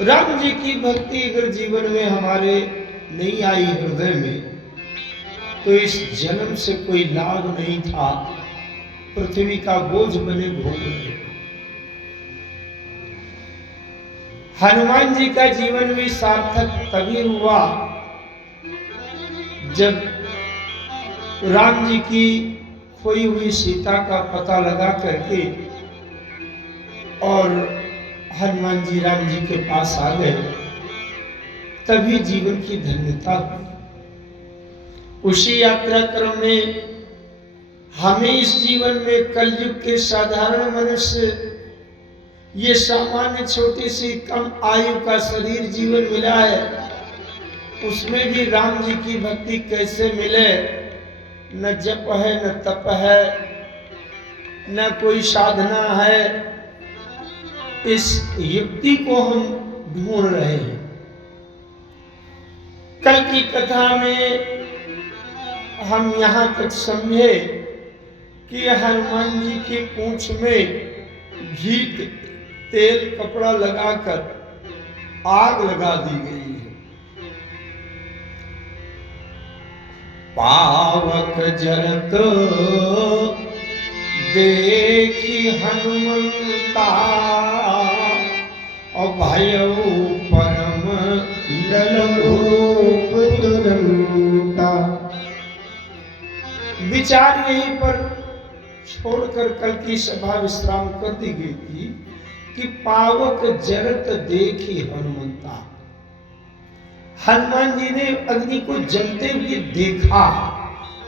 राम जी की भक्ति अगर जीवन में हमारे नहीं आई हृदय में, तो इस जन्म से कोई लाभ नहीं था, पृथ्वी का बोझ बने घूम रहे। हनुमान जी का जीवन भी सार्थक तभी हुआ जब राम जी की खोई हुई सीता का पता लगा करके और हनुमान जी राम जी के पास आ गए, तभी जीवन की धन्यता हुई। उसी यात्रा क्रम में हमें इस जीवन में कलयुग के साधारण मनुष्य ये सामान्य छोटी सी कम आयु का शरीर जीवन मिला है, उसमें भी राम जी की भक्ति कैसे मिले? न जप है, न तप है, न कोई साधना है। इस युक्ति को हम ढूंढ रहे हैं। कल की कथा में हम यहाँ तक समझे कि हनुमान जी की पूंछ में घी तेल कपड़ा लगाकर आग लगा दी गई है। पावक जरत देखी हनुमंता, और भयउ परम ललोप तुरंता। विचार यहीं पर छोड़कर कल की सभा विश्राम कर दी गई थी कि पावक जरत देखी हनुमंता। हनुमान जी ने अग्नि को जलते हुए देखा।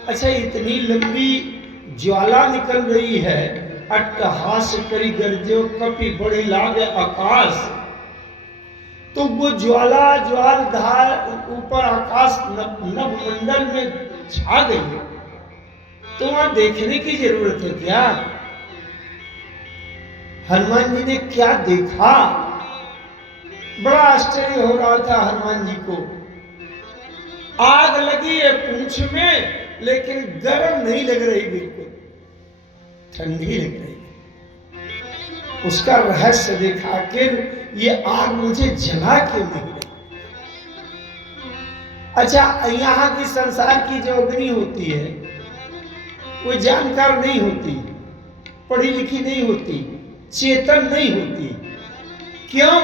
अच्छा, इतनी लंबी ज्वाला निकल रही है, अट्टहास करी गर्जो कपि बड़ी लागे आकाश, तो वो ज्वाला ज्वाल धार ऊपर आकाश नभ मंडल में छा गई, तो वहां देखने की जरूरत है क्या? हनुमान जी ने क्या देखा? बड़ा आश्चर्य हो रहा था हनुमान जी को। आग लगी है पूंछ में, लेकिन गर्म नहीं लग रही, बिल्कुल ठंडी लग रही है। उसका रहस्य देखा, आखिर ये आग मुझे जला क्यों नहीं रही? अच्छा, यहाँ की संसार की जो अग्नि होती है वो जानकार नहीं होती, पढ़ी लिखी नहीं होती, चेतन नहीं होती। क्यों?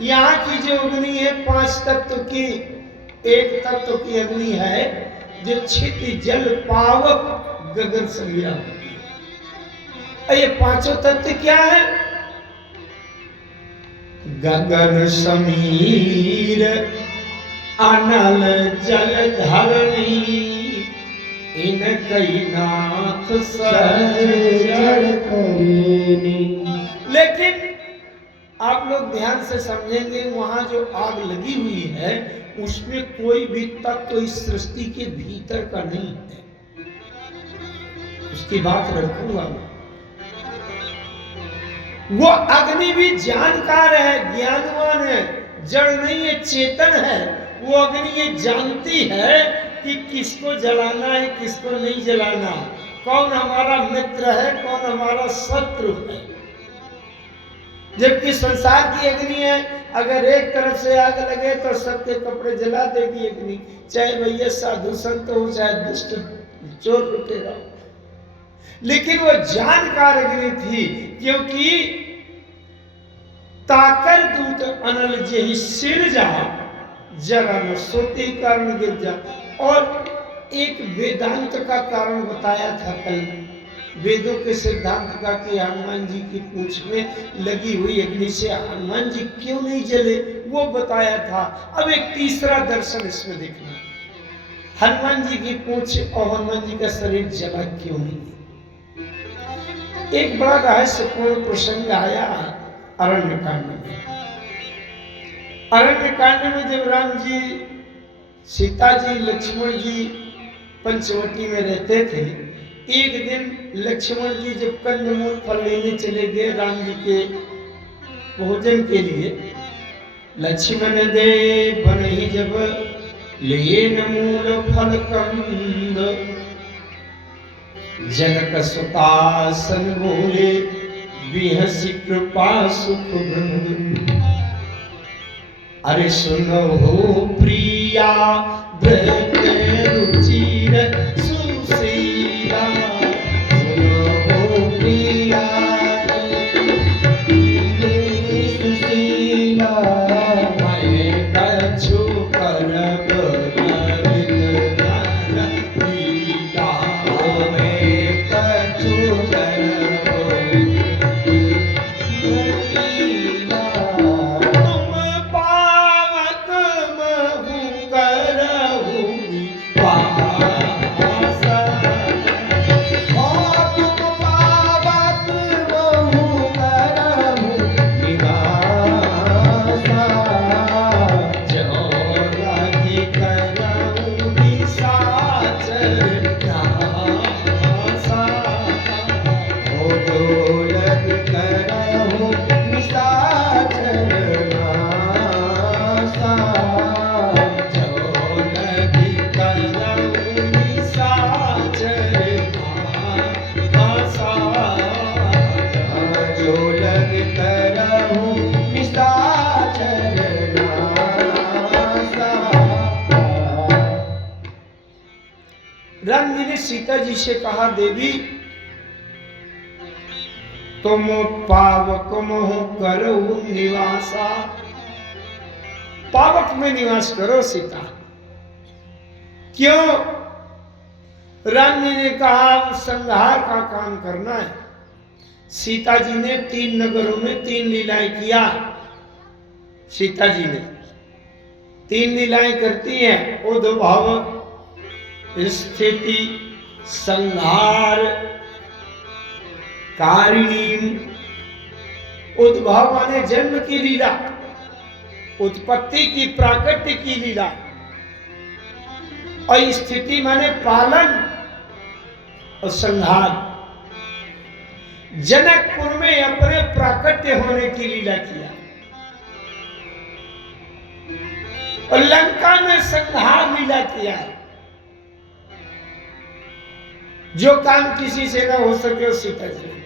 यहाँ की जो अग्नि है 5 तत्व की, एक तत्व की अग्नि है जो क्षिति जल पावक गगन समीरा होती है। ये 5 तत्व क्या है? गगन समीर अनल जल धरणी, इन कई नाथ लेकिन आप लोग ध्यान से समझेंगे, वहां जो आग लगी हुई है उसमें कोई भी तत्व इस सृष्टि के भीतर का नहीं है। उसकी बात रखूंगा मैं। वो अग्नि भी जानकार है, ज्ञानवान है, जड़ नहीं है, चेतन है। वो अग्नि ये जानती है कि किसको जलाना है, किसको नहीं जलाना, कौन हमारा मित्र है, कौन हमारा शत्रु है। जबकि संसार की अग्नि है, अगर एक तरफ से आग लगे तो सबके कपड़े जला देगी अग्नि, चाहे भैया साधु संत हो, चाहे दुष्ट चोर रुकेगा। लेकिन वो जानकार अग्नि थी, क्योंकि ताकर दूत अनल जेहि सिर जा, जरा न सोते कारण गिर जा। और एक वेदांत का कारण बताया था कल, वेदों के सिद्धांत का, कि हनुमान जी की पूंछ में लगी हुई अग्नि से हनुमान जी क्यों नहीं जले, वो बताया था। अब एक तीसरा दर्शन इसमें देखना, हनुमान जी की पूंछ और हनुमान जी का शरीर जला क्यों नहीं। एक बड़ा रहस्यपूर्ण प्रसंग आया अरण्य कांड में। अरण्य कांड में जब राम जी, सीता जी, लक्ष्मण जी पंचवटी में रहते थे, एक दिन लक्ष्मण जी जब कंदमूल फल लेने चले गए राम जी के भोजन के लिए, लक्ष्मण दे बन ही जब लेन मूल फल कंद, जनक सुतासन बोले बिहसी कृपा सुख वृंद। अरे सुनो हो प्रिया व्रत रुचिर सुशीला, सुनो हो प्रिया सुशीला, मैं कछु करब ललित धर लीला, मैं कछु करब लीला। तुम पावत महु करहु निवासा, तुम पावत बहु करहु निवासा, जो रागी करहु निशाचर नासा, जो लग करहु निशाचर नासा, जो लगी करहु निशाचर नासा, जो लग करहु निशाचर नासा। राम जी ने सीता जी से कहा, देवी तुम पावक मोह करो निवासा, पावक में निवास करो सीता। क्यों? राम जी ने कहा संहार का काम करना है। सीता जी ने 3 नगरों में 3 लीलाएं किया। सीता जी ने 3 लीलाएं करती हैं, उद्भव, स्थिति, संहार, कारिणी। उद्भव माने जन्म की लीला, उत्पत्ति की, प्राकट्य की लीला, और स्थिति माने पालन और संहार। जनकपुर में अपने प्राकट्य होने की लीला किया और लंका में संहार लीला किया। जो काम किसी से ना हो सके वो सीता जी ने किया।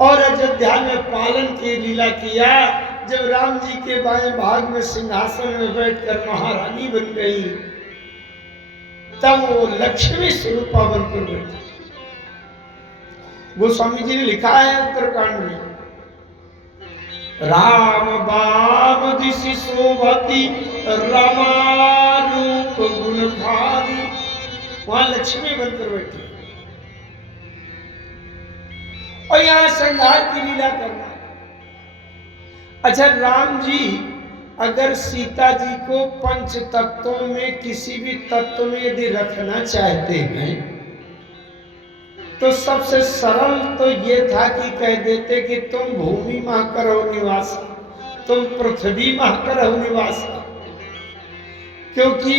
और अयोध्या में पालन की लीला किया। जब राम जी के बाएं भाग में सिंहासन में बैठकर महारानी बन गई, तब वो लक्ष्मी स्वरूपा बनकर बैठी। गोस्वामी जी ने लिखा है उत्तरकांड में, राम बाम दिशि शोभती रमा रूप गुण खारी, वहां लक्ष्मी बनकर बैठी और यहां संहार की लीला करना है। अच्छा, राम जी अगर सीता जी को 5 तत्वों में किसी भी तत्व में यदि रखना चाहते हैं तो सबसे सरल तो ये था कि कह देते कि तुम भूमि माह करो निवास, तुम पृथ्वी माह करो निवास। क्योंकि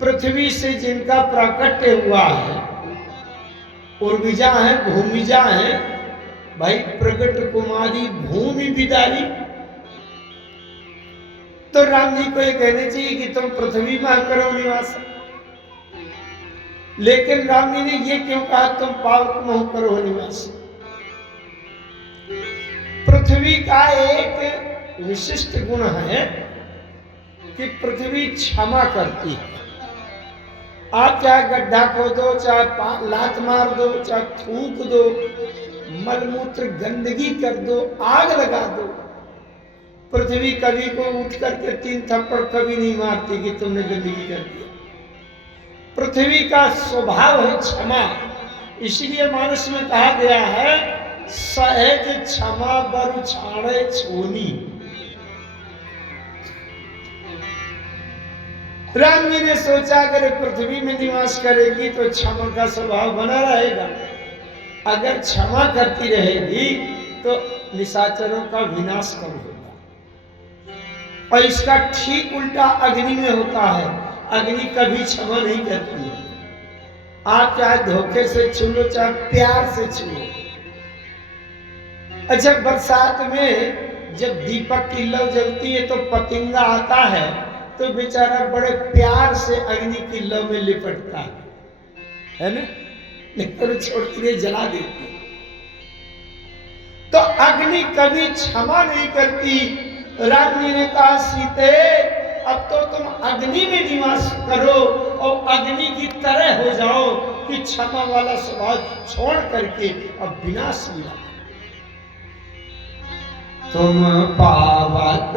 पृथ्वी से जिनका प्राकट्य हुआ है, उर्विजा है, भूमिजा है, भाई प्रगट कुमारी भूमि बिदारी। तो राम जी को ये कहने चाहिए कि तुम पृथ्वी में करो निवास, लेकिन राम जी ने ये क्यों कहा तुम पावक मोह करो निवास? पृथ्वी का एक विशिष्ट गुण है कि पृथ्वी क्षमा करती है। आप चाहे गड्ढा खोदो, चाहे लात मार दो, चाहे थूक दो, मलमूत्र गंदगी कर दो, आग लगा दो, पृथ्वी कभी को उठ करके 3 थप्पड़ कभी नहीं मारती कि तुमने गंदगी कर दिया। पृथ्वी का स्वभाव है क्षमा। इसलिए मानस में कहा गया है, सहज क्षमा बरु छाड़े छोनी। राम जी ने सोचा अगर पृथ्वी में निवास करेगी तो क्षमा का स्वभाव बना रहेगा। अगर क्षमा करती रहेगी तो निशाचरों का विनाश कब होगा? और इसका ठीक उल्टा अग्नि में होता है। अग्नि कभी क्षमा नहीं करती है। आप चाहे धोखे से छू लो, चाहे प्यार से छू लो। अच्छा, बरसात में जब दीपक की लौ जलती है तो पतंगा आता है तो बेचारा बड़े प्यार से अग्नि की लौ में लिपटता है ना? नहीं तो छोड़ती है, जला देती है। तो अग्नि कभी क्षमा नहीं करती। राम जी ने कहा सीते अब तो तुम अग्नि में निवास करो और अग्नि की तरह हो जाओ कि क्षमा वाला स्वभाव छोड़ करके अब विनाश मिला। तुम पावक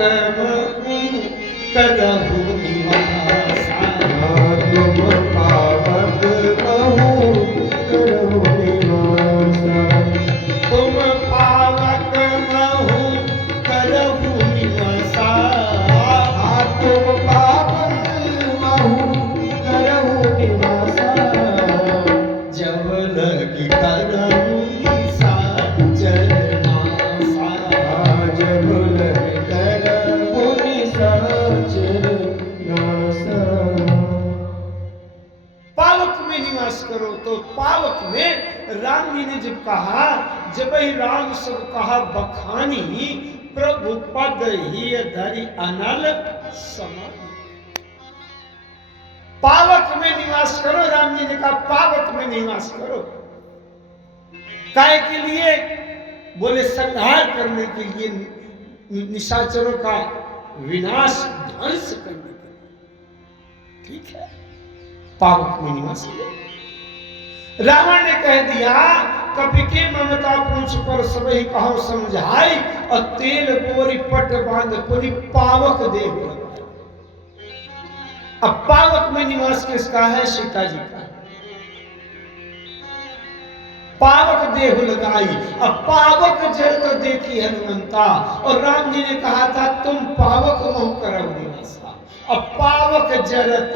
करहु निवासा, तुम पावक महु करहु निवासा, तुम पावक महु करहु निवासा, तुम पावक महु करहु निवासा, जब लगी करहु निशाचर नासा, जब लगी करहु निशाचर नासा। पावक में निवास करो। तो पावक में राम जी ने जब कहा, जब ही राम सब कहा बखानी, प्रभु पद ही धरि अनल समाधि। पावक में निवास करो, राम जी ने कहा पावक में निवास करो। काय के लिए? बोले संहार करने के लिए, निशाचरों का विनाश ध्वंस करने के लिए। ठीक है, पावक में निवास किया। रावण ने कह दिया कपि के ममता पूछ पर सबही कहो समझाई, और तेल बोरी पट बांध पुनि पावक देव लगाई। अब पावक में निवास किसका है? सीता जी का। पावक देह लगाई। अब पावक जल तो देखी हनुमंता, और राम जी ने कहा था तुम पावक मोह करव निवासा। अब पावक जरत,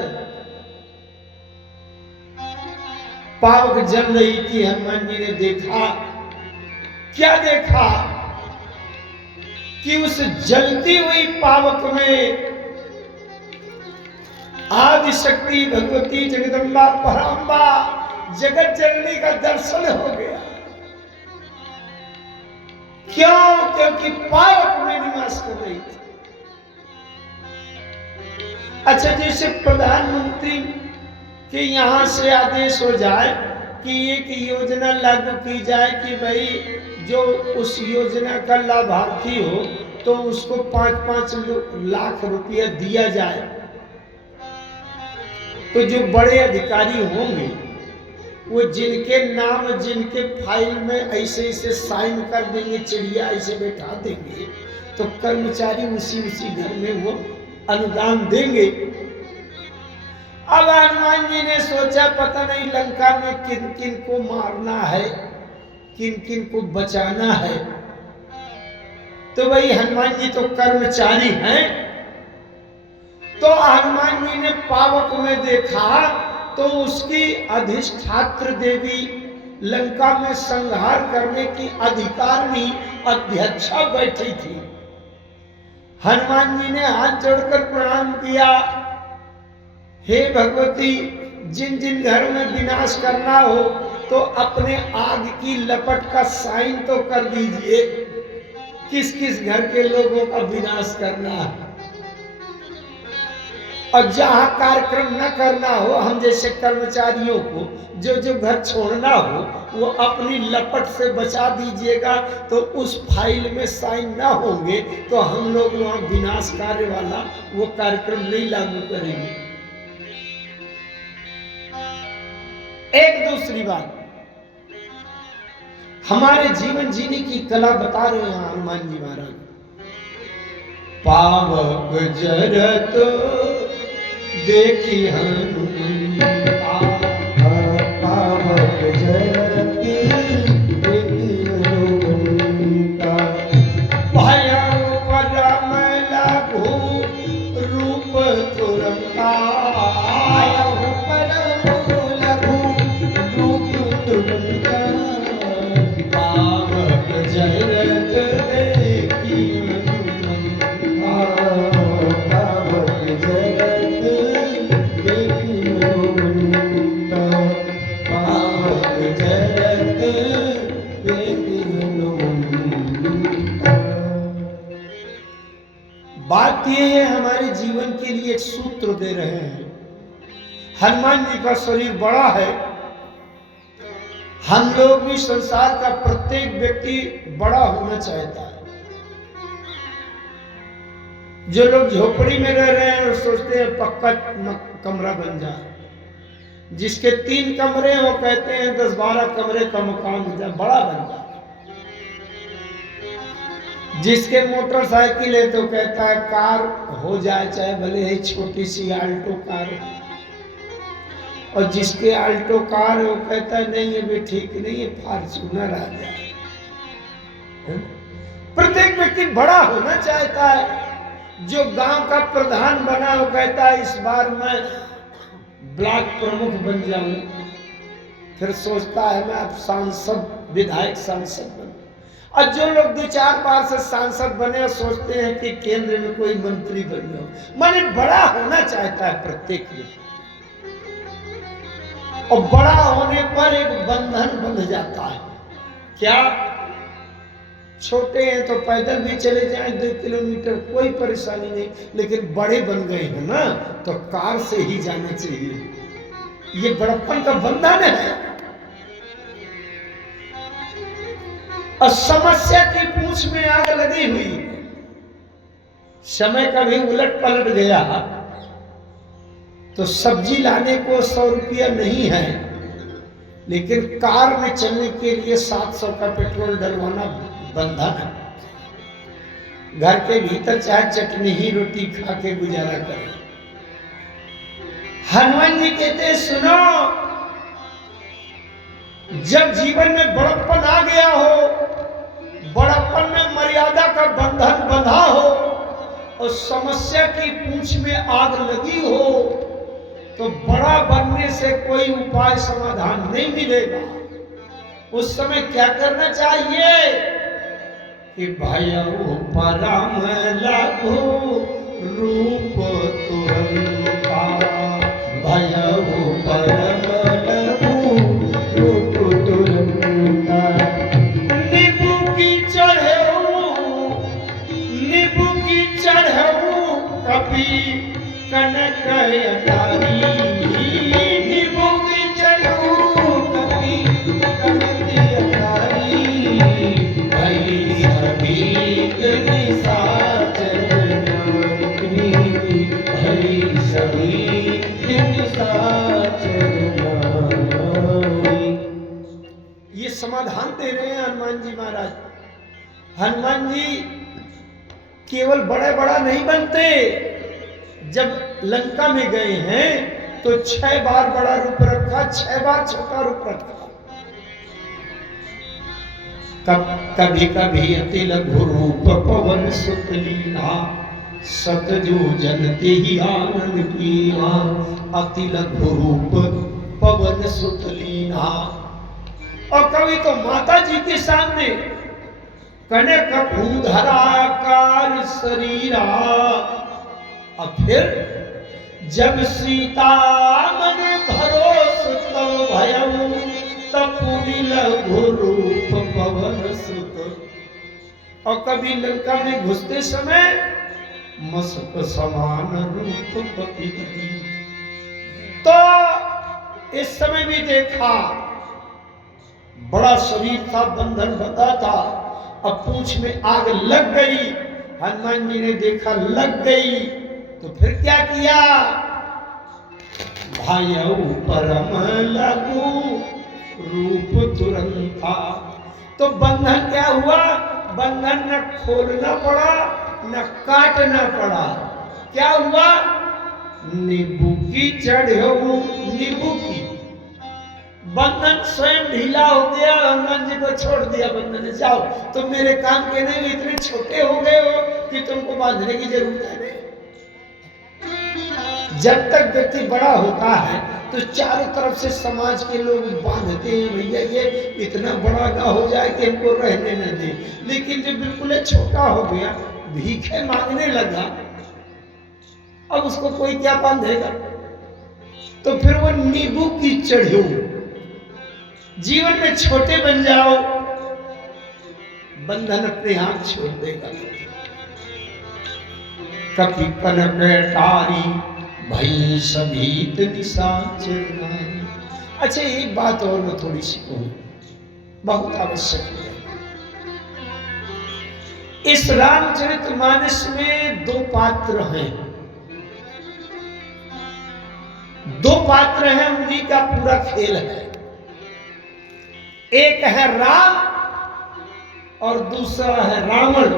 पावक जल रही थी। हनुमान जी ने देखा, क्या देखा कि उस जलती हुई पावक में आदि शक्ति भगवती जगदम्बा पराम्बा जगत जननी का दर्शन हो गया। क्यों? क्योंकि पावक में निवास कर रही थी। अच्छा, जैसे प्रधानमंत्री कि यहां से आदेश हो जाए कि एक योजना लागू की जाए कि भाई जो उस योजना का लाभार्थी हो तो उसको 5-5 लाख रुपया दिया जाए, तो जो बड़े अधिकारी होंगे वो जिनके नाम जिनके फाइल में ऐसे ऐसे साइन कर देंगे, चिड़िया ऐसे बैठा देंगे, तो कर्मचारी उसी घर में वो अनुदान देंगे। अब हनुमान जी ने सोचा पता नहीं लंका में किन किन को मारना है, किन किन को बचाना है। तो वही हनुमान जी तो कर्मचारी हैं। तो हनुमान जी ने पावक में देखा तो उसकी अधिष्ठात्र देवी लंका में संहार करने की अधिकारिणी अध्यक्षा बैठी थी। हनुमान जी ने हाथ जोड़कर प्रणाम किया, हे भगवती, जिन जिन घर में विनाश करना हो तो अपने आग की लपट का साइन तो कर दीजिए, किस किस घर के लोगों का विनाश करना है। और जहां कार्यक्रम न करना हो, हम जैसे कर्मचारियों को जो जो घर छोड़ना हो वो अपनी लपट से बचा दीजिएगा, तो उस फाइल में साइन ना होंगे तो हम लोग वहां विनाश कार्य वाला वो कार्यक्रम नहीं लागू करेंगे। एक दूसरी बात, हमारे जीवन जीने की कला बता रहे हैं हनुमान जी महाराज। पावक जरत देखी हनुमंता, पावक जरती देखी हनुमंता, भयं परम लघु रूप तुरंता, भयं परम लघु रूप तुरंता, पावक जरत देखी हनुमंता, पावक जरत देखी हनुमंता, पावक जरत देखी हनुमंता। बात यह है, हमारे जीवन के लिए एक सूत्र दे रहे हैं। हनुमान जी का शरीर बड़ा है, हम लोग भी संसार का प्रत्येक व्यक्ति बड़ा होना चाहता है। जो लोग झोपड़ी में रह रहे हैं और सोचते हैं पक्का कमरा बन जाए, जिसके 3 कमरे वो कहते हैं 10-12 कमरे का मकान हो जाए, बड़ा बन जाए। जिसके मोटरसाइकिल है तो कहता है कार हो जाए, चाहे भले ही छोटी सी आल्टो कार, और जिसके आल्टो कार है वो कहता है नहीं ये भी ठीक नहीं है, फॉर्च्यूनर आ जाए। प्रत्येक व्यक्ति बड़ा होना चाहता है। जो गांव का प्रधान बना वो कहता है इस बार मैं ब्लॉक प्रमुख बन जाऊं, फिर सोचता है मैं अब सांसद, विधायक सांसद बनूं। और जो लोग 2-4 बार से सांसद बने और सोचते हैं कि केंद्र में कोई मंत्री बन जाओ, माने बड़ा होना चाहता है प्रत्येक व्यक्ति। और बड़ा होने पर एक बंधन बंध जाता है। क्या? छोटे हैं तो पैदल भी चले जाएं 2 किलोमीटर, कोई परेशानी नहीं, लेकिन बड़े बन गए हैं ना तो कार से ही जाना चाहिए। ये बड़प्पन का बंधन है। और समस्या की पूंछ में आग लगी हुई, समय कभी उलट पलट गया तो सब्जी लाने को 100 रुपया नहीं है, लेकिन कार में चलने के लिए 700 का पेट्रोल डलवाना बंधन है। घर के भीतर चाहे चटनी ही रोटी खा के गुजारा करें। हनुमान जी कहते हैं सुनो, जब जीवन में बड़प्पन आ गया हो, बड़प्पन में मर्यादा का बंधन बंधा हो और समस्या की पूंछ में आग लगी हो, तो बड़ा बनने से कोई उपाय समाधान नहीं मिलेगा। उस समय क्या करना चाहिए कि भयउ परम लघु रूप तुरंता, भयउ परम लघु रूप तुरंता, नींबू की चढ़ऊ कपि कनक अटारी, नींबू की चढ़ऊ कपि कनक अटारी, भई सभी निशाचर नामी, भई सभी निशाचर नामी। ये समाधान दे रहे हैं हनुमान जी महाराज। हनुमान जी केवल बड़ा बड़ा नहीं बनते। जब लंका में गए हैं तो 6 बार बड़ा रूप रखा, 6 बार छोटा रूप रखा। कभी कभी अति लघु रूप पवन सुत लीला, सतजो जनते ही आनंद कीना, अति लघु रूप पवन सुत लीला। और कभी तो माता जी के सामने कनक भूधराकार शरीरा, और फिर जब सीता मन भरोस तब भयउ, तपुनि लघु रूप पवन सुत। और कभी लंका में घुसते समय मस्तक समान रूप कपि, तो इस समय भी देखा बड़ा शरीर था, बंधन बंधा था, अब पूंछ में आग लग गई। हनुमान जी ने देखा लग गई तो फिर क्या किया? भयउ परम लघु रूप तुरंता। तो बंधन क्या हुआ? बंधन न खोलना पड़ा न काटना पड़ा। क्या हुआ? नींबू की चढ़ऊ, नींबू की बंधन स्वयं ढीला हो गया। हनुमान जी को छोड़ दिया बंधन, जाओ तुम मेरे काम के नहीं, इतने छोटे हो गए हो कि तुमको बांधने की जरूरत है नहीं। जब तक व्यक्ति बड़ा होता है तो चारों तरफ से समाज के लोग बांधते हैं, भैया ये इतना बड़ा ना हो जाए कि हमको रहने न दे। लेकिन जब बिल्कुल छोटा हो गया, भीखे मांगने लगा, अब उसको कोई क्या बांधेगा? तो फिर वो नींबू की चढ़ऊ। जीवन में छोटे बन जाओ, बंधन अपने हाथ छोड़ देगा। कपि कनक अटारी, भई सभीत निशाचर नारी। अच्छा एक बात और मैं थोड़ी सी कहूं, बहुत आवश्यक है। इस रामचरितमानस में दो पात्र हैं, दो पात्र हैं, उन्हीं का पूरा खेल है। एक है राम और दूसरा है रावण।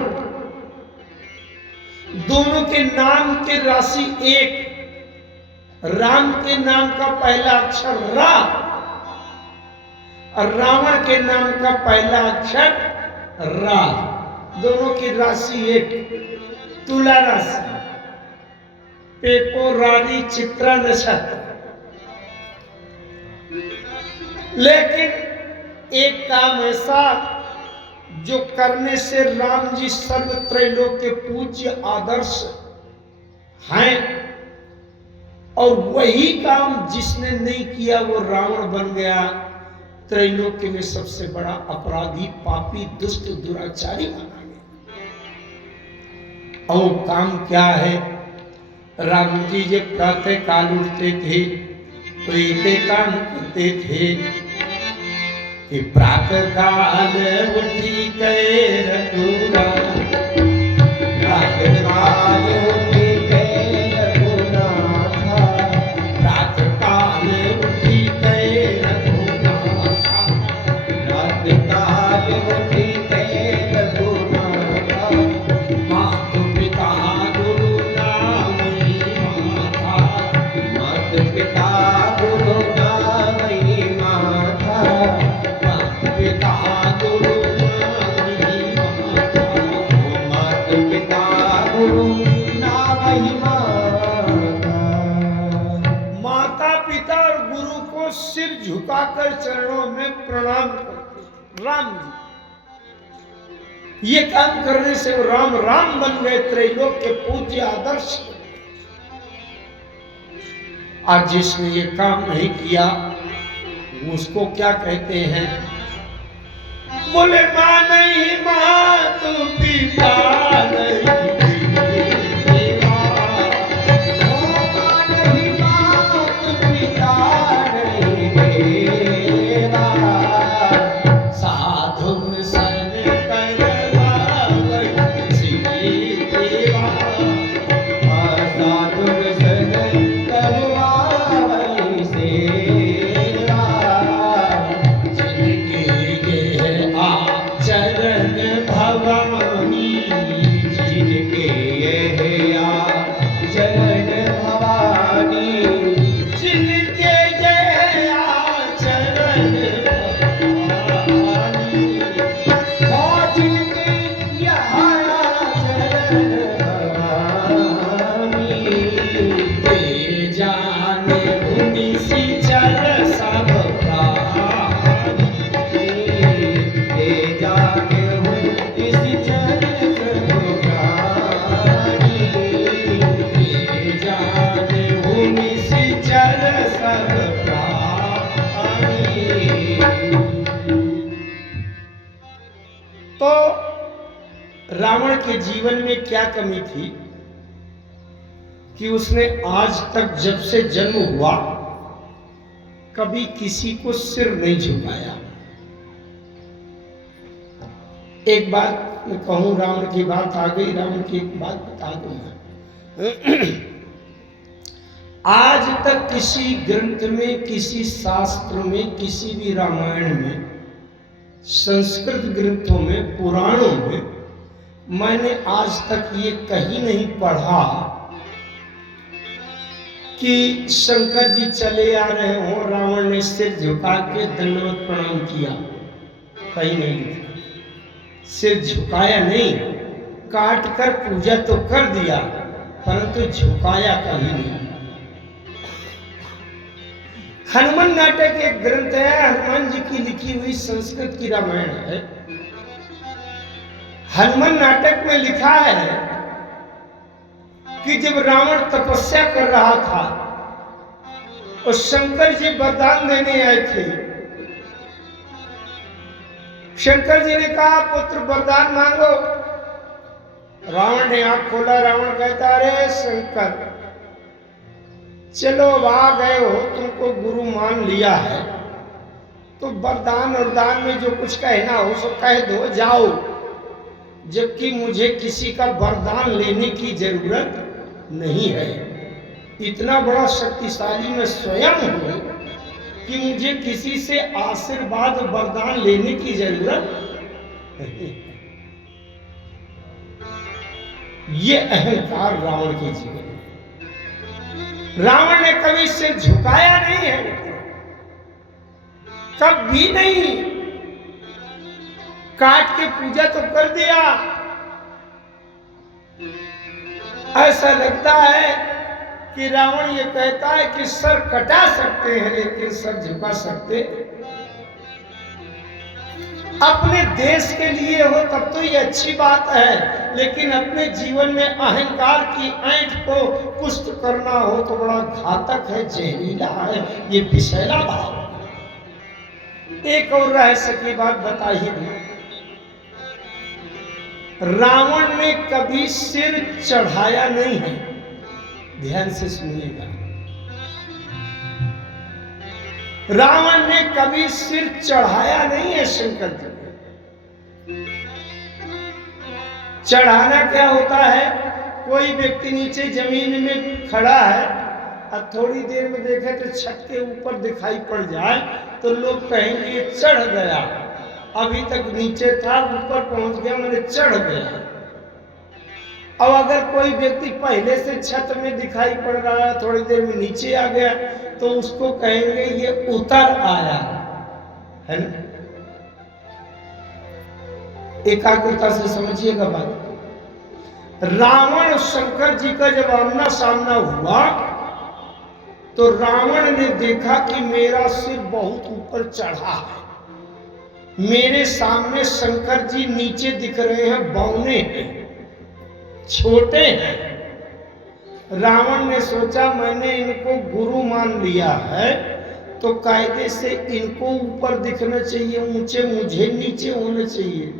दोनों के नाम के राशि एक। राम के नाम का पहला अक्षर रा और रावण के नाम का पहला अक्षर रा। दोनों की राशि एक, तुला राशि, पेपो रानी चित्रा नक्षत्र। लेकिन एक काम ऐसा जो करने से राम जी सर्व त्रैलोक के पूज्य आदर्श हैं, और वही काम जिसने नहीं किया वो रावण बन गया, त्रैलोक्य में सबसे बड़ा अपराधी, पापी, दुष्ट, दुराचारी बना गया। और काम क्या है? राम जी जब प्रातः काल उठते थे तो एक काम करते थे कि प्रातः काल उठी गए रघुनाथ, प्रातः काल उठी गए रघुनाथ, प्रातः काल उठी गए रघुनाथ, प्रातः काल उठी गए रघुनाथ, मातु पिता गुरु नामई माता, मातु पिता गुरु नामई माता, पिता गुरु नामई माता, माता पिता गुरु नामई माता। माता पिता और गुरु को सिर झुकाकर चरणों में प्रणाम करते राम जी। ये काम करने से वो राम राम बन गए, त्रैलोक के पूज्य आदर्श। आज जिसने ये काम नहीं किया उसको क्या कहते हैं? बोले मां नहीं, मातु पिता नहीं, मां नहीं, मातु पिता नहीं, साधु सन करवावै सेवा, साधु सन करवावै सेवा, जिनके ये आचरण भवानी, जिनके ये आचरण भवानी, जिनके ये आचरण भवानी, और जिनके ये आचरण भवानी, ते जाने भूमि सिंचर सब प्राणी, ते जाने भूमि सिंचर सब प्राणी, ते जाने भूमि सिंचर सब प्राणी। तो रावण के जीवन में क्या कमी थी कि उसने आज तक जब से जन्म हुआ कभी किसी को सिर नहीं झुकाया। एक बात मैं कहूं, रावण की बात आ गई, रावण की एक बात बता दूंगा। आज तक किसी ग्रंथ में, किसी शास्त्र में, किसी भी रामायण में, संस्कृत ग्रंथों में, पुराणों में मैंने आज तक ये कहीं नहीं पढ़ा कि शंकर जी चले आ रहे हों, रावण ने सिर झुका के दंडवत प्रणाम किया। कहीं नहीं लिखा। सिर झुकाया नहीं, काट कर पूजा तो कर दिया परंतु झुकाया कहीं नहीं। हनुमान नाटक एक ग्रंथ है, हनुमान जी की लिखी हुई संस्कृत की रामायण है। हनुमान नाटक में लिखा है कि जब रावण तपस्या कर रहा था और शंकर जी वरदान देने आए थे, शंकर जी ने कहा पुत्र वरदान मांगो। रावण ने आंख खोला, रावण कहता अरे शंकर चलो अब आ गए हो, तुमको गुरु मान लिया है तो वरदान और दान में जो कुछ कहना हो सो कह दो, जाओ। जबकि मुझे किसी का वरदान लेने की जरूरत नहीं है। इतना बड़ा शक्तिशाली मैं स्वयं हूं कि मुझे किसी से आशीर्वाद वरदान लेने की जरूरत नहीं है। ये अहंकार रावण के जीवन में। रावण ने कभी सिर झुकाया नहीं है, कभी नहीं। काट के पूजा तो कर दिया। ऐसा लगता है कि रावण ये कहता है कि सर कटा सकते हैं लेकिन सर झुका सकते। अपने देश के लिए हो तब तो ये अच्छी बात है, लेकिन अपने जीवन में अहंकार की ऐंठ को पुष्ट करना हो तो बड़ा घातक है, जहरीला है, ये विषैला भाव। एक और रहस्य की बात बता ही दूं। रावण ने कभी सिर चढ़ाया नहीं है, ध्यान से सुनिएगा। रावण ने कभी सिर चढ़ाया नहीं है शंकर जी को। चढ़ाना क्या होता है? कोई व्यक्ति नीचे जमीन में खड़ा है और थोड़ी देर में देखे तो छत के ऊपर दिखाई पड़ जाए तो लोग कहेंगे ये चढ़ गया, अभी तक नीचे था ऊपर पहुंच गया, मैंने चढ़ गया। अब अगर कोई व्यक्ति पहले से छत में दिखाई पड़ रहा है, थोड़ी देर में नीचे आ गया, तो उसको कहेंगे ये उतर आया, है ना? एकाग्रता से समझिएगा बात। रावण शंकर जी का जब आमना सामना हुआ तो रावण ने देखा कि मेरा सिर बहुत ऊपर चढ़ा है, मेरे सामने शंकर जी नीचे दिख रहे हैं, बौने हैं, छोटे हैं। रावण ने सोचा मैंने इनको गुरु मान लिया है तो कायदे से इनको ऊपर दिखना चाहिए, ऊंचे, मुझे नीचे होना चाहिए।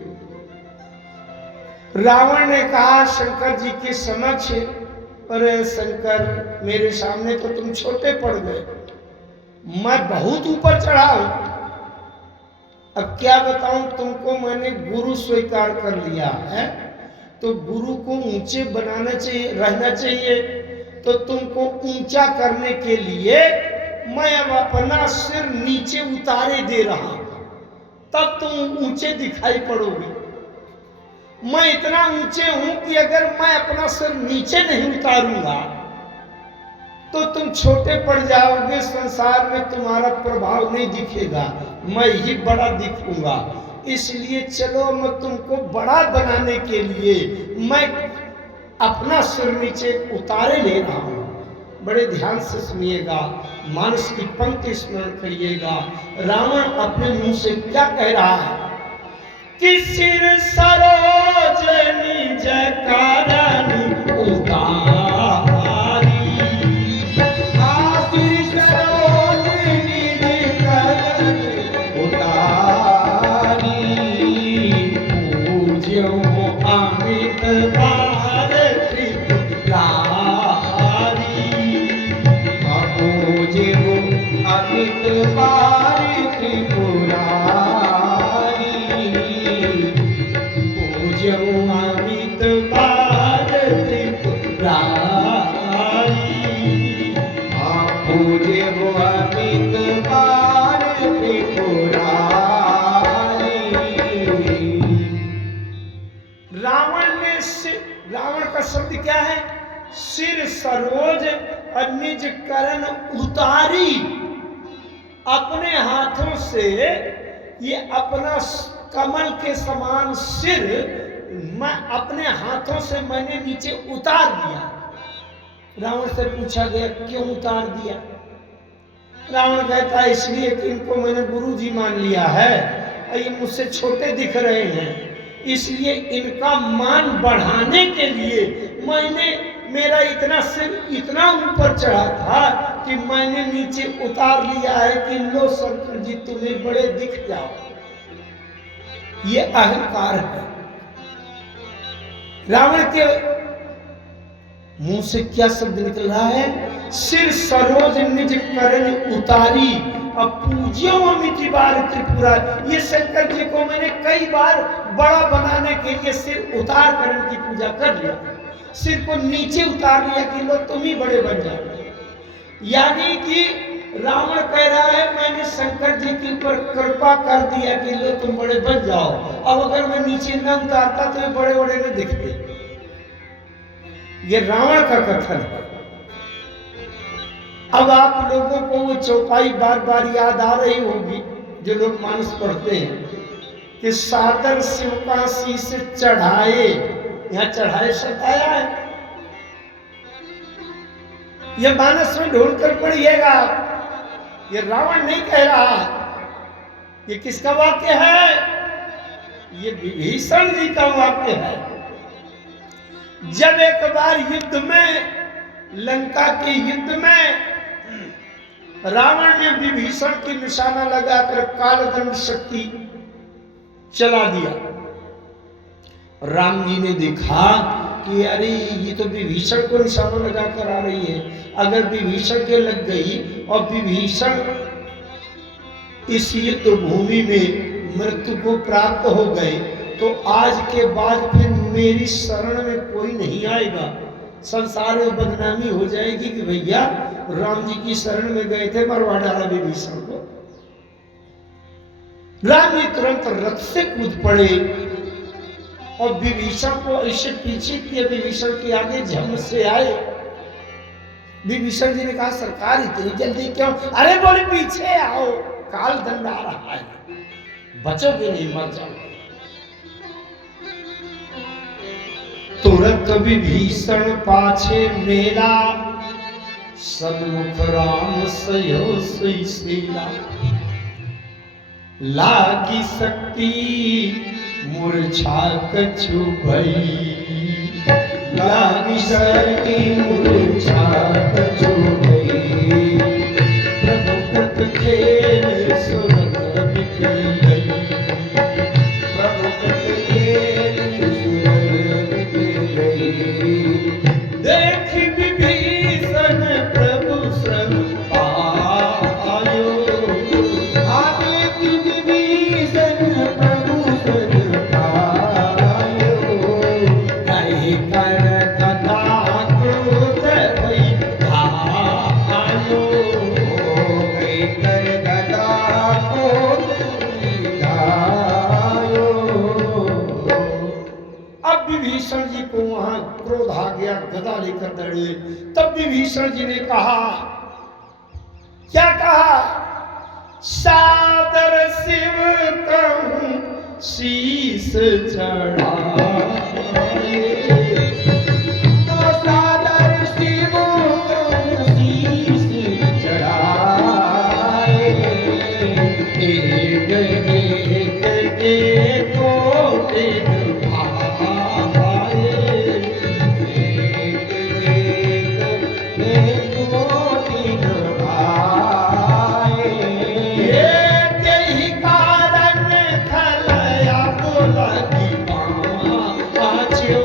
रावण ने कहा शंकर जी के समक्ष, अरे शंकर मेरे सामने तो तुम छोटे पड़ गए, मैं बहुत ऊपर चढ़ा हूं। अब क्या बताऊं तुमको, मैंने गुरु स्वीकार कर लिया है तो गुरु को ऊंचे बनाना चाहिए, रहना चाहिए। तो तुमको ऊंचा करने के लिए मैं अब अपना सिर नीचे उतारे दे रहा हूं, तब तुम ऊंचे दिखाई पड़ोगे। मैं इतना ऊंचे हूं कि अगर मैं अपना सिर नीचे नहीं उतारूंगा तो तुम छोटे पड़ जाओगे, संसार में तुम्हारा प्रभाव नहीं दिखेगा, मैं ही बड़ा दिखूंगा। इसलिए चलो मैं तुमको बड़ा बनाने के लिए मैं अपना सिर नीचे उतारे ले रहा हूं। बड़े ध्यान से सुनिएगा, मानस की पंक्ति स्मरण करिएगा। रावण अपने मुंह से क्या कह रहा है कि सिर सरोजनी जयकारानी उतारी, सिर सरोजनी जयकारानी उतारी, पूज्यो अमित बार त्रिपुरारी, पूज्यो अमित बार त्रिपुरारी, अमित बार त्रिपुरारी, पूज्य अमित बार त्रिपुरारी। रावण का शब्द क्या है? सिर सरोज और निज करण उतारी। अपने हाथों से ये अपना कमल के समान सिर मैं अपने हाथों से मैंने नीचे उतार दिया। रावण से पूछा गया क्यों उतार दिया? रावण कहता है इसलिए कि इनको मैंने गुरु जी मान लिया है और ये मुझसे छोटे दिख रहे हैं, इसलिए इनका मान बढ़ाने के लिए मैंने मेरा इतना सिर इतना ऊपर चढ़ा था कि मैंने नीचे उतार लिया है कि लो शंकर जी तुम्हें बड़े दिख जाओ। ये अहंकार है। रावण के मुंह से क्या शब्द निकल रहा है? सिर सरोज निज करण उतारी, अब पूज्यो मिति बार त्रिपुरा। ये शंकर जी को मैंने कई बार बड़ा बनाने के लिए सिर उतार कर उनकी पूजा कर लिया, सिर को नीचे उतार लिया कि लो तुम ही बड़े बन जाओ। यानी कि रावण कह रहा है मैंने शंकर जी के ऊपर कृपा कर दिया कि लो तुम बड़े बन जाओ, अब अगर मैं नीचे न उतारता तो ये बड़े बड़े न दिखते। ये रावण का कथन है। अब आप लोगों को वो चौपाई बार बार याद आ रही होगी जो लोग मानस पढ़ते हैं कि सादर शिव का शीश चढ़ाए, यहां चढ़ाए शब्द आया है। यह मानस में ढूंढ कर पढ़िएगा, ये रावण नहीं कह रहा। ये किसका वाक्य है? ये विभीषण जी का वाक्य है। जब एक बार युद्ध में, लंका के युद्ध में रावण ने विभीषण की निशाना लगाकर कालदंड शक्ति चला दिया। राम जी ने देखा कि अरे ये तो विभीषण को निशाना लगाकर आ रही है, अगर विभीषण के लग गई और विभीषण इस युद्ध भूमि में मृत्यु को प्राप्त हो गए तो आज के बाद फिर मेरी शरण में कोई नहीं आएगा, संसार में बदनामी हो जाएगी कि भैया राम जी की शरण में गए थे, मरवा डाला विभीषण को। राम जी तुरंत रथ से कूद पड़े और विभीषण को ऐसे पीछे किया, विभीषण के आगे झम से आए। विभीषण जी ने कहा सरकार इतनी जल्दी क्यों? अरे बोले पीछे आओ, काल दंड आ रहा है, बचोगे नहीं, मर जाओगे। तुरंत विभीषण पाछे मेला, सन्मुख राम सयो सेला। लागी शक्ति मूर्छा कछु भई, लागी शक्ति मूर्छा कछु भई। प्रभु कृत खेल सुरत बिखर गई, प्रभु कृत खेल सुरत बिखर गई। देखी विभीषण प्रभु श्रम पायो, आगे विभीषण प्रभु श्रम पायो। कहे कर गदा क्रोध भई धायो, गई कर गदा क्रोध भई धायो। अब विभीषण जी को वहां क्रोध आ गया, गदा लेकर दौड़े। तब विभीषण जी ने कहा, क्या कहा? सादर शिव कहूं शीस चढ़ाए, सादर शिव कहूं शीस चढ़ाए। एक एक कोटि भाए, यही कारण खलया बोलती पाछो,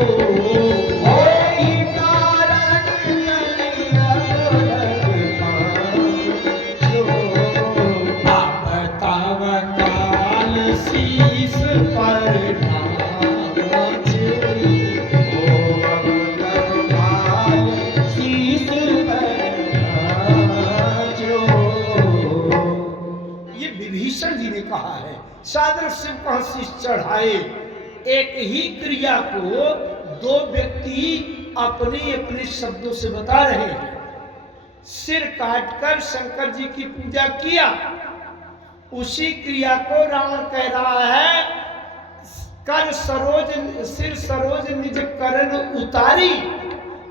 यही कारण खलया बोलती पाछो। अब तब काल शीस पर नाचो, अब तब काल शीस पर नाचो। ये विभीषण जी ने कहा है सादर शिव का शीश चढ़ाए। एक ही क्रिया को दो व्यक्ति अपने अपने शब्दों से बता रहे हैं। सिर काटकर शंकर जी की पूजा किया, उसी क्रिया को रावण कह रहा है कर सरोज, सिर सरोज निज करण उतारी,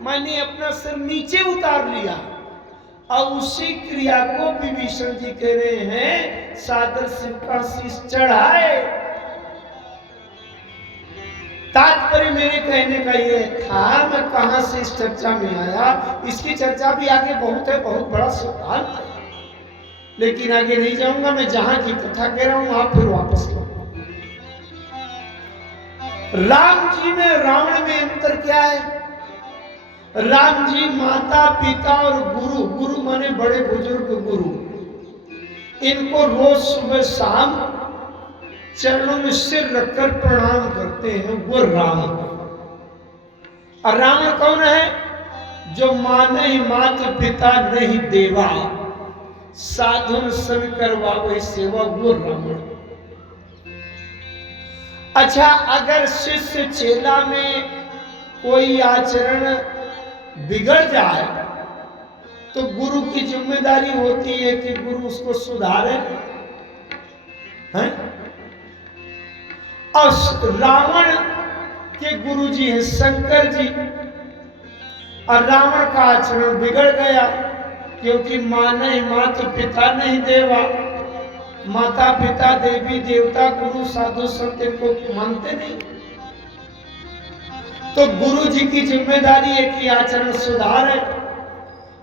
मैंने अपना सिर नीचे उतार लिया। और उसी क्रिया को विभीषण जी कह रहे हैं सादर शिव का शीश चढ़ाए। तात्पर्य मेरे कहने का ये था, मैं कहां से इस चर्चा में आया, इसकी चर्चा भी आगे बहुत है, बहुत बड़ा सिद्धांत है, लेकिन आगे नहीं जाऊंगा। मैं जहां की कथा कह रहा हूं आप फिर वापस लो। राम जी में रावण में अंतर क्या है? राम जी माता पिता और गुरु, गुरु माने बड़े बुजुर्ग गुरु, इनको रोज सुबह शाम चरणों में सिर रखकर प्रणाम करते हैं, वो राम है। और रावण कौन है? जो माने ही मात पिता नहीं देवा, साधुन सन करवावे सेवा, वो रावण। अच्छा, अगर शिष्य चेला में कोई आचरण बिगड़ जाए तो गुरु की जिम्मेदारी होती है कि गुरु उसको सुधारे, हैं? और रावण के गुरु जी हैं शंकर जी, और रावण का आचरण बिगड़ गया क्योंकि माने माता पिता नहीं देवा, माता पिता देवी देवता गुरु साधु संत को मानते नहीं। तो गुरु जी की जिम्मेदारी है कि आचरण सुधार है।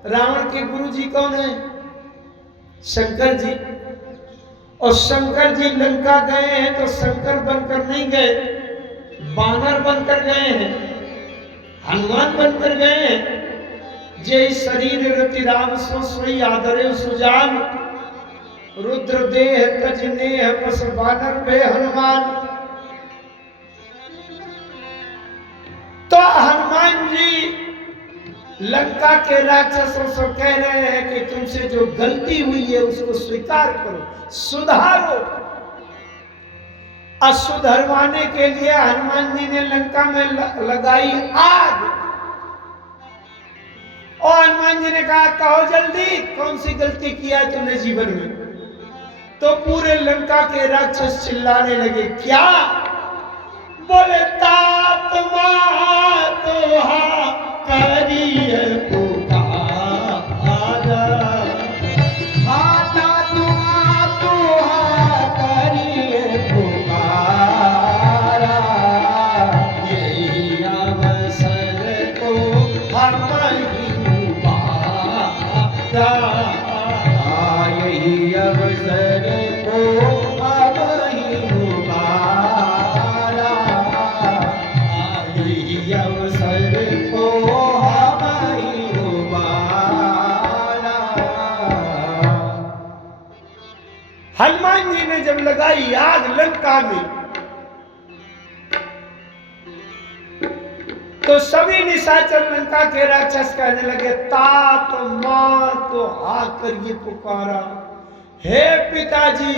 रावण के गुरु जी कौन है? शंकर जी। और शंकर जी लंका गए हैं तो शंकर बनकर नहीं गए, बानर बनकर गए हैं, हनुमान बनकर गए हैं। जय शरीर रति राम सो सोई आदरे सुजान, रुद्र देह तज नेह बस बानर पे हनुमान। तो हनुमान जी लंका के राक्षसों से कह रहे हैं कि तुमसे जो गलती हुई है उसको स्वीकार करो, सुधारो। सुधरवाने के लिए हनुमान जी ने लंका में लगाई आग। और हनुमान जी ने कहा, कहो जल्दी कौन सी गलती किया है तुमने जीवन में? तो पूरे लंका के राक्षस चिल्लाने लगे, क्या? बोले तात तुहा करिए पुकारा, माता तुहा करिए पुकारा, यही अवसर को हम ही उबारा, यही अवसर को अब ही उबारा, यही अवसर को अब ही उबारा। हनुमान जी ने जब लगाई आग लंका में तो सभी निशाचर लंका के राक्षस कहने लगे, तात मात हा करिए पुकारा, हे पिताजी,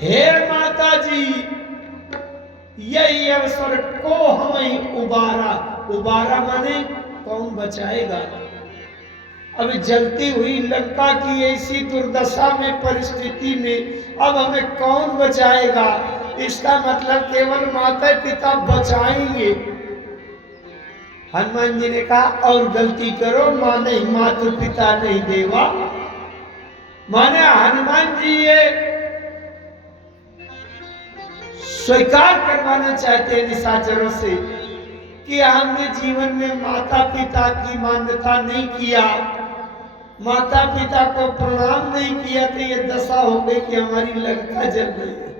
हे माताजी, यही अवसर को हमें उबारा। उबारा माने कौन बचाएगा? अब जलती हुई लंका की ऐसी दुर्दशा में परिस्थिति में अब हमें कौन बचाएगा? इसका मतलब केवल माता पिता बचाएंगे। हनुमान जी ने कहा, और गलती करो, माने माता पिता नहीं देवा। माने हनुमान जी ये स्वीकार करवाना चाहते हैं निशाचरों से कि हमने जीवन में माता पिता की मान्यता नहीं किया, माता पिता को प्रणाम नहीं किया, तो ये दशा हो गई कि हमारी लंका जल गई है।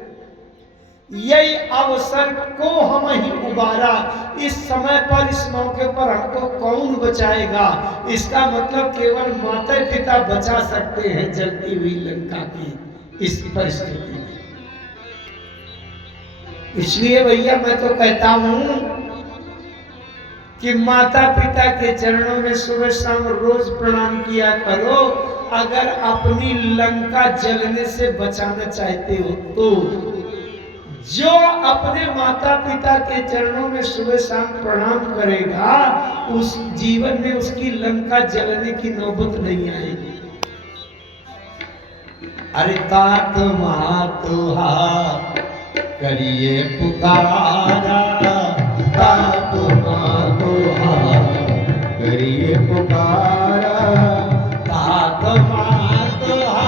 यही अवसर को हम ही उबारा। इस समय पर, इस मौके पर हमको कौन बचाएगा? इसका मतलब केवल माता पिता बचा सकते हैं जलती हुई लंका की इस परिस्थिति में। इसलिए भैया मैं तो कहता हूं कि माता पिता के चरणों में सुबह शाम रोज प्रणाम किया करो, अगर अपनी लंका जलने से बचाना चाहते हो तो। जो अपने माता पिता के चरणों में सुबह शाम प्रणाम करेगा, उस जीवन में उसकी लंका जलने की नौबत नहीं आएगी। अरे तात मातुहा करिए पुकारा, तात मातुहा करिए पुकारा, तात मातुहा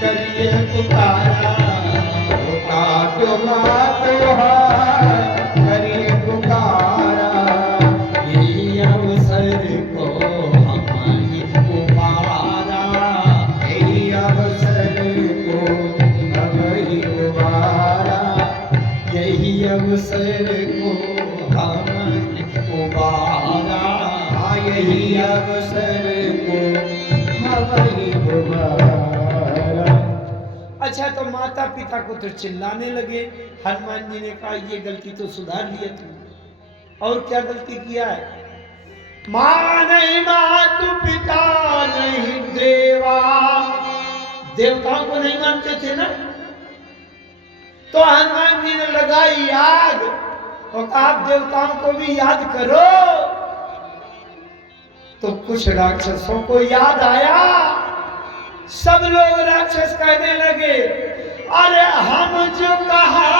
करिए पुकारा, तात मातुहा करिए पुकारा, यही अवसर को हम ही उबारा, यही अवसर को हम ही उबारा, यही अवसर को हम ही उबारा, यही अवसर को हम ही उबारा। अच्छा, तो माता पिता को तो चिल्लाने लगे। हनुमान जी ने कहा ये गलती तो सुधार लिया तुम, और क्या गलती किया है? मां नहीं मातु पिता नहीं देवा, देवताओं को नहीं मानते थे ना, तो हनुमान जी ने लगाई आग और कहा आप देवताओं को भी याद करो। तो कुछ राक्षसों को याद आया, सब लोग राक्षस कहने लगे अरे हम जो कहा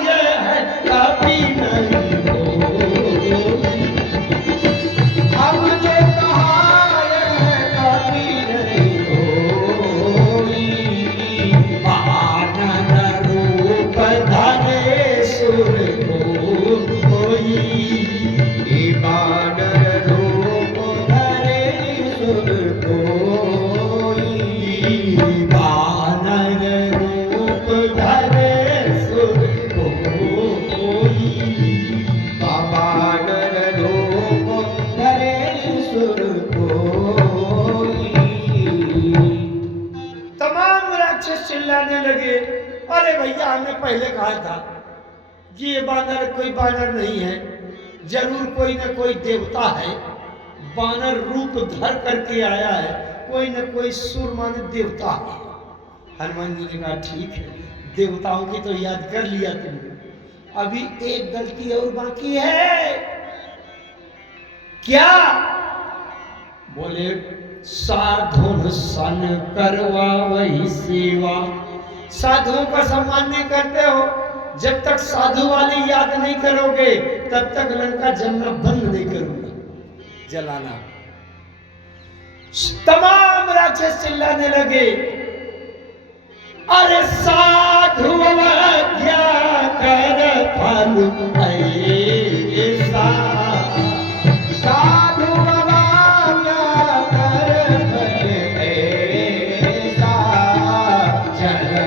ये है कभी नहीं होगी, हम जो कहा ये है कभी नहीं होगी। वानर रूप धरे सुर कोई, ये वानर रूप धरे सुर कोई। वानर रूप धरे सुर कोई, वानर रूप धरे सुर कोई। तमाम राक्षस चिल्लाने लगे अरे भैया हमने पहले कहा था कि ये बानर कोई बानर नहीं है, जरूर कोई न कोई देवता है, बानर रूप धर करके आया है, कोई न कोई सुर माने देवता है। हनुमान जी ने कहा ठीक है, देवताओं की तो याद कर लिया तुमने, अभी एक गलती और बाकी है। क्या? बोले साधु सन करवा वही सेवा। साधुओं का सम्मान नहीं करते हो, जब तक साधु वाली याद नहीं करोगे तब तक लंका जलना बंद नहीं करूंगा, जलाना। तमाम राक्षस चिल्लाने लगे अरे साधु क्या कर फल ऐसा, साधु क्या कर फल ऐसा। जय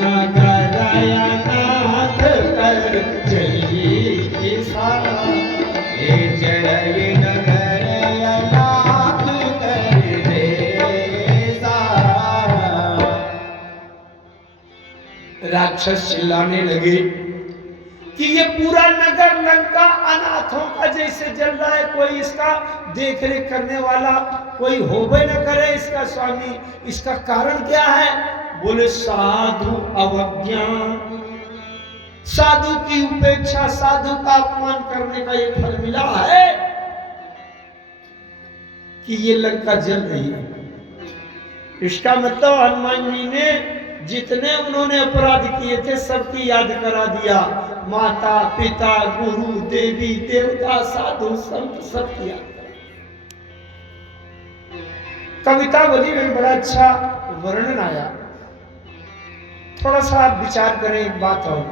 नगरया नाथ कर जय सा, ये जय नगर अनाथ कर देसा। राक्षस चिल्लाने लगे कि ये पूरा नगर लंका अनाथों का जैसे जल रहा है, कोई इसका देख रेख करने वाला कोई होबे न करे इसका स्वामी, इसका कारण क्या है? बोले साधु अवज्ञा, साधु की उपेक्षा, साधु का अपमान करने का ये फल मिला है कि ये लंका जल रही है। इसका मतलब हनुमान जी ने जितने उन्होंने अपराध किए थे सबकी याद करा दिया, माता पिता गुरु देवी देवता साधु संत सबकी याद करा। कवितावली में बड़ा अच्छा वर्णन आया, थोड़ा सा आप विचार करें। एक बात और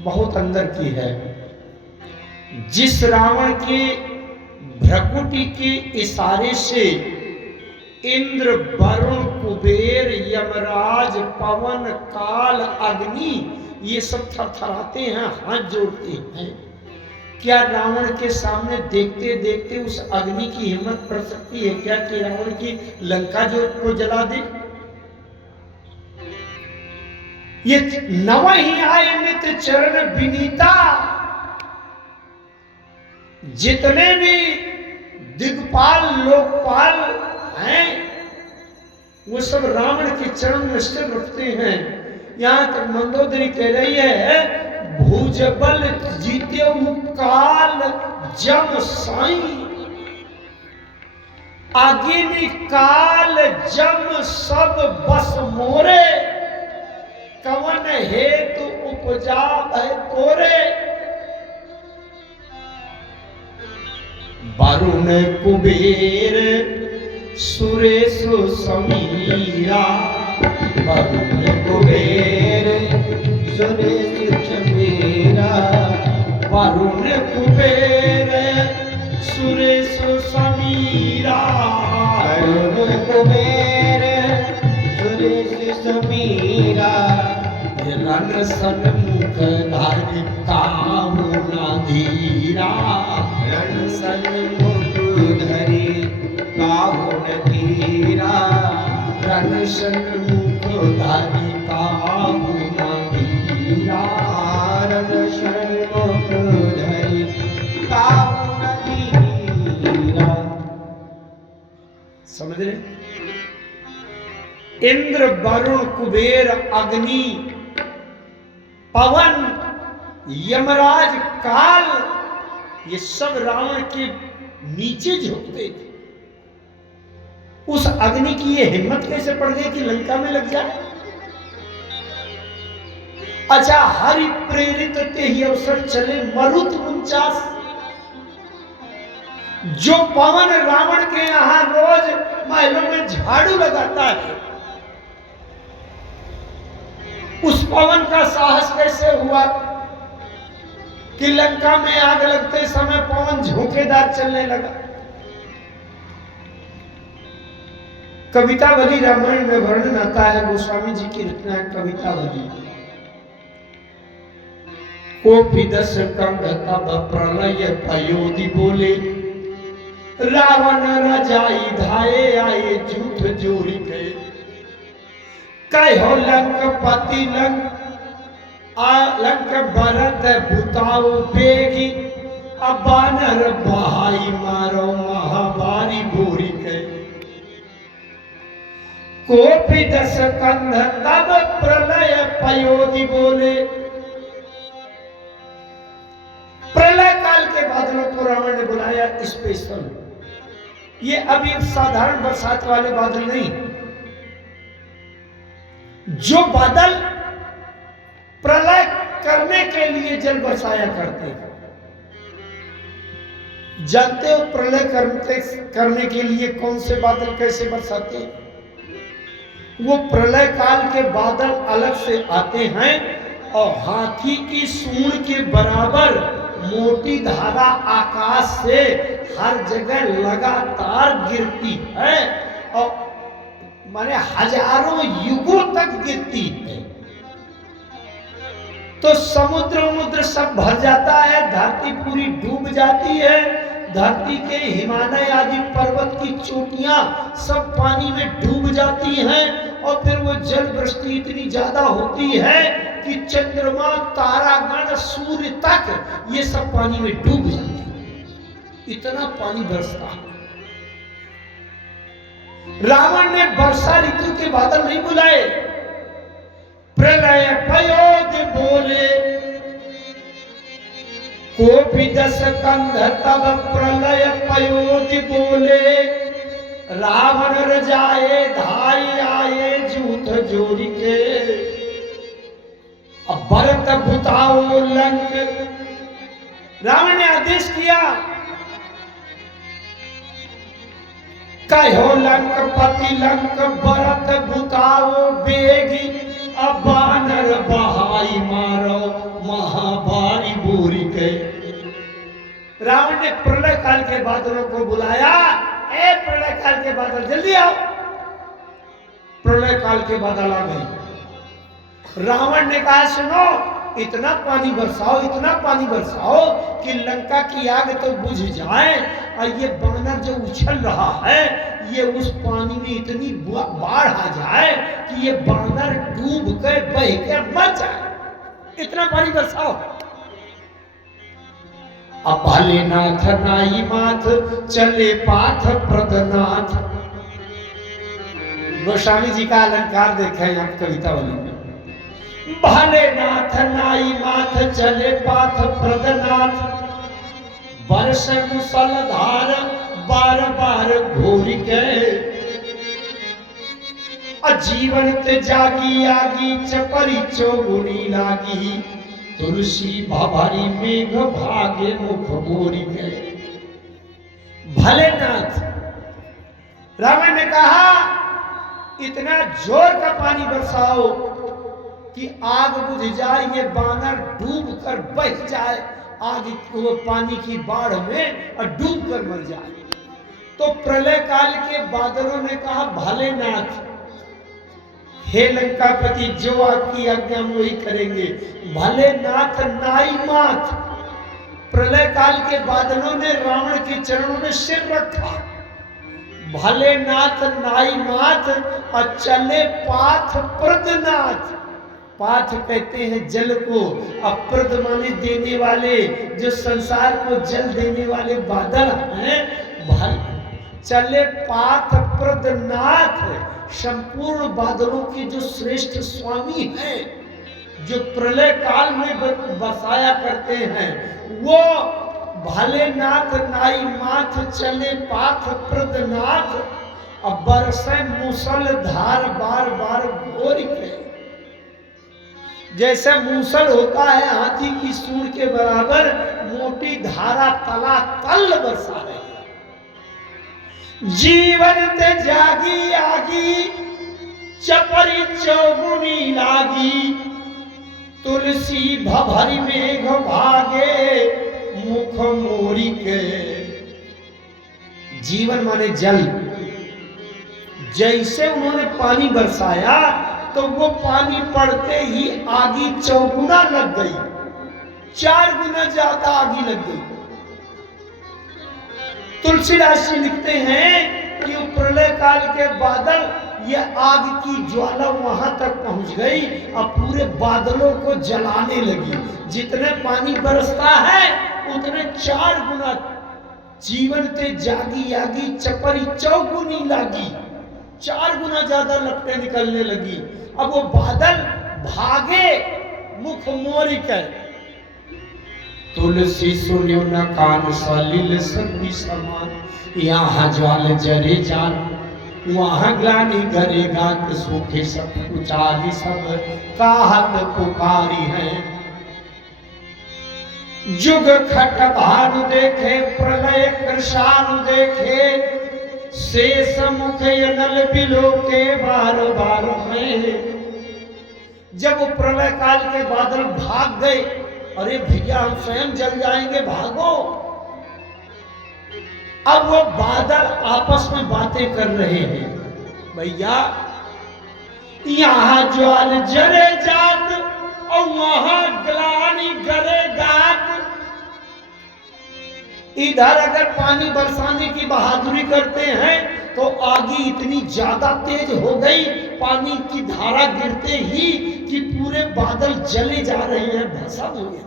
बहुत अंदर की है, जिस रावण के भ्रकुटी के इशारे से इंद्र वरुण कुबेर यमराज पवन काल अग्नि ये सब थरथराते हैं, हाथ जोड़ते हैं, क्या रावण के सामने देखते देखते उस अग्नि की हिम्मत पड़ सकती है क्या कि रावण की लंका जो को जला दे? ये नव ही आए नित चरण विनीता, जितने भी दिग्पाल लोकपाल हैं वो सब रावण के चरण में सिर रखते हैं। यहां तक मंदोदरी कह रही है भुजबल जीते काल जम साई, अगिनि काल जम सब बस मोरे, कवन हेतु उपजा है तोरे। वरुण कुबेर सुरेशु समीरा, वरुण कुबेर सुरेश समीरा। वरुण कुबेर सुरेशु समीरा, वरुण कुबेर सुरेश समीरा। रन सन्मुख धारी काहू न धीरा, रण सन्मुख धरी काहू न धीरा। रन सन्मुख धरी काहू न धीरा। कारण षण्मुख धरि काहू न धीरा। समझ रहे? इंद्र, वरुण, कुबेर, अग्नि, पवन, यमराज, काल, ये सब रावण के नीचे झुकते थे। उस अग्नि की ये हिम्मत कैसे पड़ गई कि लंका में लग जाए? अच्छा, हरि प्रेरित ते ही अवसर चले मरुत 49। जो पवन रावण के यहां रोज महलों में झाड़ू लगाता है, उस पवन का साहस कैसे हुआ कि लंका में आग लगते समय पवन झोंकेदार चलने लगा? कवितावली रामायण में वर्णन आता है, गोस्वामी जी की रचना है कवितावली। कोपि दस कंध तब प्रलय पयोधि बोले, रावण रजाई धाये आए झूठ जोरी गए। कहो लंकपति लंक भरत भूताओ बेगी, अब बानर बहाई मारो महाबारी बोरी गए। कोपि दस कंध तब प्रलय पयोधि बोले। प्रलय काल के बादलों को रावण ने बुलाया स्पेशल। ये अभी साधारण बरसात वाले बादल नहीं, जो बादल प्रलय करने के लिए जल बरसाया करते हैं। जानते हो प्रलय करने के लिए कौन से बादल कैसे बरसाते हैं? वो प्रलय काल के बादल अलग से आते हैं और हाथी की सूंड के बराबर मोटी धारा आकाश से हर जगह लगातार गिरती है और माने हजारों युगों तक गिरती है। तो समुद्र सब भर जाता है, धरती पूरी डूब जाती है। धरती के हिमालय आदि पर्वत की चोटियां सब पानी में डूब जाती हैं और फिर वो जल वृष्टि इतनी ज्यादा होती है कि चंद्रमा, तारागण, सूर्य तक ये सब पानी में डूब जाते हैं। इतना पानी बरसता है। रावण ने वर्षा ऋतु के बादल नहीं बुलाए, प्रलय पयोधि बोले। कोपि दस कंध तब प्रलय पयोधि बोले, रावण रजाए धाई आए झूठ जोरी के। अब भरत भूताओ लंक, रावण ने आदेश किया, कहो लंकपति लंक भरत भूताओ बेगी, अब बानर बहाई मारो महाभारी बोरी गए। रावण ने प्रलय काल के बादलों को बुलाया, ए प्रलय काल के बादल जल्दी आओ। प्रलय काल के बादल आ गए। रावण ने कहा सुनो, इतना पानी बरसाओ, इतना पानी बरसाओ कि लंका की आग तो बुझ जाए और ये बानर जो उछल रहा है ये उस पानी में इतनी बाढ़ आ जाए कि ये बानर डूब कर बह कर मर जाए। इतना पानी बरसाओ। अब भलेनाथ नाई माथ चले पाथ प्रदनाथ। गोस्वामी जी का अलंकार देखें आप कवितावली में। भलेनाथ नाई माथ चले पाथ प्रदनाथ, वर्ष मुसलधार बार बार घोरी गए। अजीवन ते जागी आगी चपरी चौगुनी लागी, तुलसी भवारी मेघ भागे मुख मोरी गए। भलेनाथ, रावण ने कहा इतना जोर का पानी बरसाओ कि आग बुझ जाए, ये बानर डूब कर बह जाए आग वो पानी की बाढ़ में और डूब कर मर जाए। तो प्रलय काल के बादलों ने कहा भलेनाथ, हे लंकापति जो आपकी आज्ञा हम वही करेंगे। भलेनाथ नाई माथ। प्रलय काल के बादलों ने रावण के चरणों में सिर रखा। भले नाथ नाई माथ और चले पाथ प्रदनाथ। पाथ कहते हैं जल को, अप्रद माने देने वाले, जो संसार को जल देने वाले बादल हैं। चले पाथ प्रदनाथ, संपूर्ण बादलों के जो श्रेष्ठ स्वामी हैं, जो प्रलय काल में बसाया करते हैं, वो भले नाथ नाई माथ चले पाथ प्रदनाथ। अब बरसे मूसल धार बार बार घोर के, जैसे मूसल होता है हाथी की सूंड के बराबर, मोटी धारा तला तल बरसा रही है। जीवन ते जागी आगी चपरी चौगुनी लागी, तुलसी भभरी मेघ भागे मुख मोरी के। जीवन माने जल, जैसे उन्होंने पानी बरसाया तो वो पानी पड़ते ही आगी चौगुना लग गई, 4 गुना ज्यादा आगी लग गई। तुलसीदास जी लिखते हैं कि प्रलय काल के बादल, ये आग की ज्वाला वहां तक पहुंच गई और पूरे बादलों को जलाने लगी। जितने पानी बरसता है उतने 4 गुना जीवन ते जागी आगी चपरी चौगुनी लागी, 4 गुना ज्यादा लपटें निकलने लगी। अब वो बादल भागे मुख मोरी कर। तुलसी सुनियो न कान सलिल सर्पी समान, यहाँ ज्वाल जरे जान वहाँ ग्लानि गरे गात सूखे सब कुछ आदि सब काहत पुकारी है। जुग खट भानु देखे प्रलय कृषानु देखे, शेष मुख नल बिलो के बार बार में। जब वो प्रलय काल के बादल भाग गए, अरे भैया हम स्वयं जल जाएंगे, भागो। अब वो बादल आपस में बातें कर रहे हैं, भैया यहां ज्वाल जरे जात और वहां ग्लानि गरे गात। इधर अगर पानी बरसाने की बहादुरी करते हैं तो आगी इतनी ज्यादा तेज हो गई, पानी की धारा गिरते ही कि पूरे बादल जले जा रहे हैं, भस्म हो गए।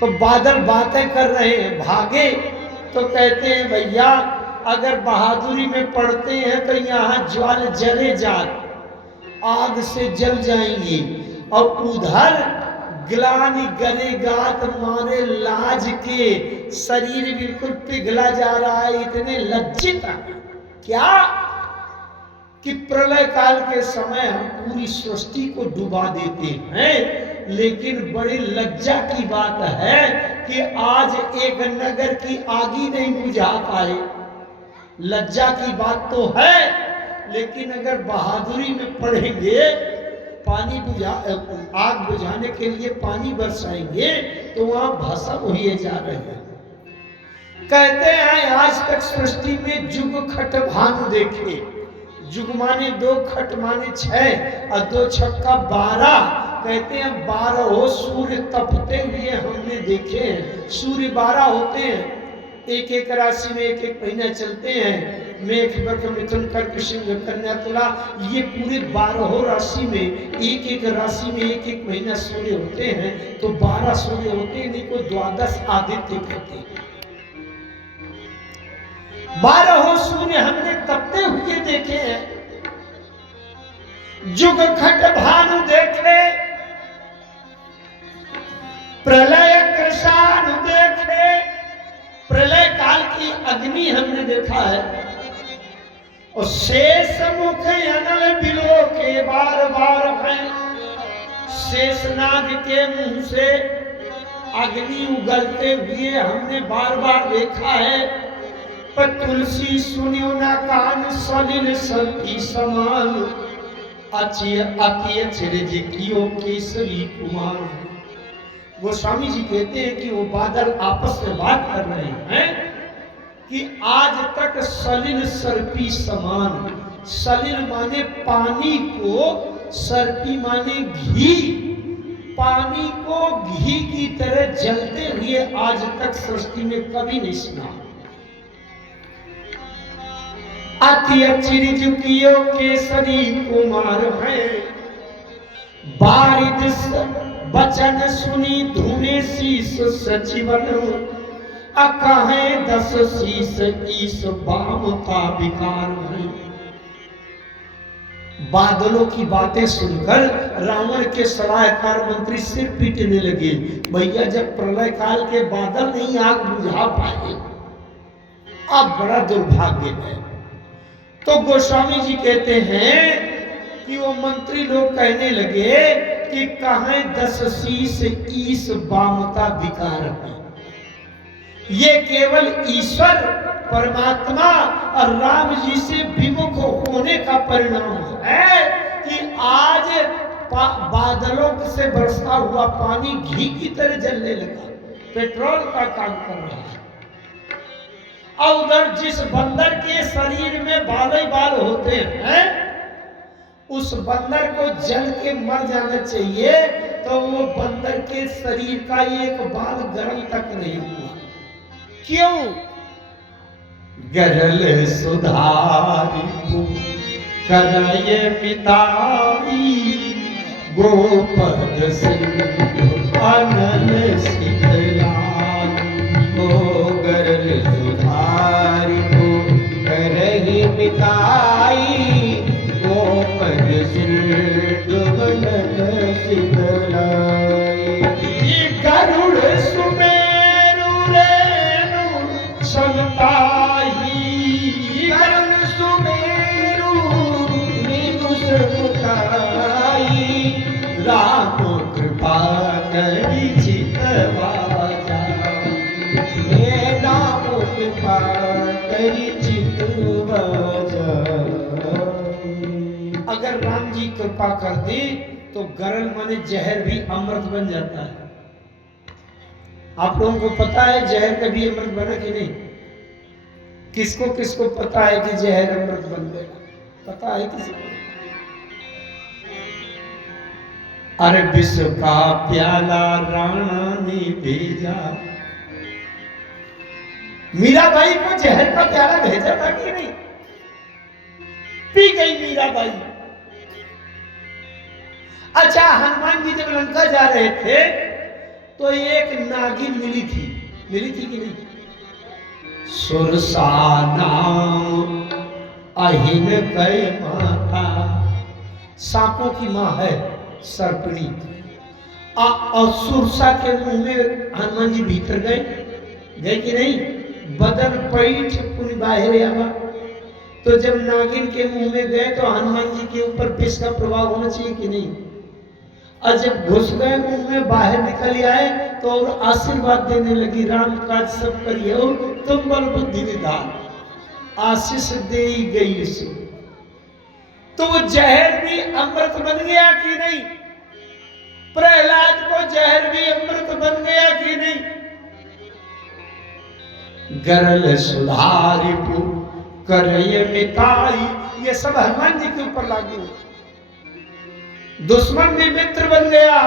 तो बादल बातें कर रहे हैं, भागे तो कहते हैं भैया अगर बहादुरी में पड़ते हैं तो यहाँ ज्वाल जले जात, आग से जल जाएंगे। और उधर ग्लानि गरे गात मारे लाज के शरीर बिल्कुल पिघला जा रहा है, इतने लज्जित हैं। क्या कि प्रलय काल के समय हम पूरी सृष्टि को डुबा देते हैं, लेकिन बड़ी लज्जा की बात है कि आज एक नगर की आगी नहीं बुझा पाए। लज्जा की बात तो है, लेकिन अगर बहादुरी में पड़ेंगे, पानी आग बुझाने के लिए पानी बरसाएंगे तो वहां भस्म हुए जा रहे हैं। कहते हैं आज तक सृष्टि में जुग खट भानु देखे। जुग माने 2, खट माने 6 और 2 छक्का 12। कहते हैं 12 सूर्य तपते हुए हमने देखे हैं। सूर्य 12 होते हैं, एक एक राशि में एक एक महीना चलते हैं। मेष वृष मिथुन कर्क सिंह कन्या तुला, ये पूरे 12 राशि में एक एक राशि में एक एक महीना सूर्य होते हैं, तो 12 सूर्य होते हैं, इनको 12 आदित्य कहते हैं। 12 सूर्य हमने तपते हुए देखे हैं। जुग खट भानु देखे, प्रलय कृषानु देखे। प्रलय काल की अग्नि हमने देखा है, और शेष मुख अनल बिलो के बार बार है। शेषनाग के मुंह से अग्नि उगलते हुए हमने बार बार देखा है। पर तुलसी सुनियो ना कान सलिल सर्पी समान, अति जी कियो केसरी कुमार। गोस्वामी जी कहते हैं कि वो बादल आपस में बात कर रहे हैं कि आज तक सलिल सर्पी समान, सलिल माने पानी को, सर्पी माने घी, पानी को घी की तरह जलते हुए आज तक सृष्टि में कभी नहीं सुना। अति अचिरिज कियो केसरी कुमार है, बारिद बचन सुनी धुने शीस सचिवन, अकहे 10 शीस ईस बाम का विकार है। बादलों की बातें सुनकर रावण के सलाहकार मंत्री सिर पीटने लगे। भैया जब प्रलय काल के बादल नहीं आग बुझा पाए, अब बड़ा दुर्भाग्य है। तो गोस्वामी जी कहते हैं कि वो मंत्री लोग कहने लगे कि कहें 10 शीस ईस बामता विकार है। ये केवल ईश्वर परमात्मा और राम जी से विमुख होने का परिणाम है कि आज बादलों से बरसा हुआ पानी घी की तरह जलने लगा, पेट्रोल का काम कर रहा है। और उधर जिस बंदर के शरीर में बाल ही बाल होते हैं, उस बंदर को जल के मर जाना चाहिए, तो वो बंदर के शरीर का एक बाल गरल तक नहीं हुआ। क्यों? गरल सुधारी करय मिताई, गोपद सिंधु अनल शीतलाई। ओ गरल सुधारी करहि मिताई, गोपद सिंधु अनल शीतलाई। गरुड़ सुमेरु रेणु समताही, गरुड़ सुमेरु रेणु समताई। राम कृपा करि चितवा जाई, हे राम कृपा करि चितवा जाई। अगर राम जी कृपा कर दे तो गरल माने जहर भी अमृत बन जाता है। आप लोगों को पता है जहर कभी अमृत बना कि नहीं? किसको किसको पता है कि जहर अमृत बन गया? पता है किसी को? अरे विश्व का प्याला राणा ने भेजा, मीराबाई को जहर का प्याला भेजा था कि नहीं? पी गई मीराबाई। अच्छा, हनुमान जी जब लंका जा रहे थे तो एक नागिन मिली थी कि नहीं? सुरसा नाम अहिन कई माता, सांपों की मां है सर्पिणी। और सुरसा के मुंह में हनुमान जी भीतर गए कि नहीं? बदन पैठ पुनि बाहर आवा। तो जब नागिन के मुंह में गए तो हनुमान जी के ऊपर विष का प्रभाव होना चाहिए कि नहीं? और जब घुस गए मुंह में, बाहर निकल आए तो और आशीर्वाद देने लगी, राम काज सब करिए तुम बल बुद्धि निधान, आशीष दे गई सो। तो वो जहर भी अमृत बन गया कि नहीं? प्रहलाद को जहर भी अमृत बन गया कि नहीं? गरल सुधारी करय मिताई, ये सब हनुमान जी के ऊपर लागू। दुश्मन भी मित्र बन गया।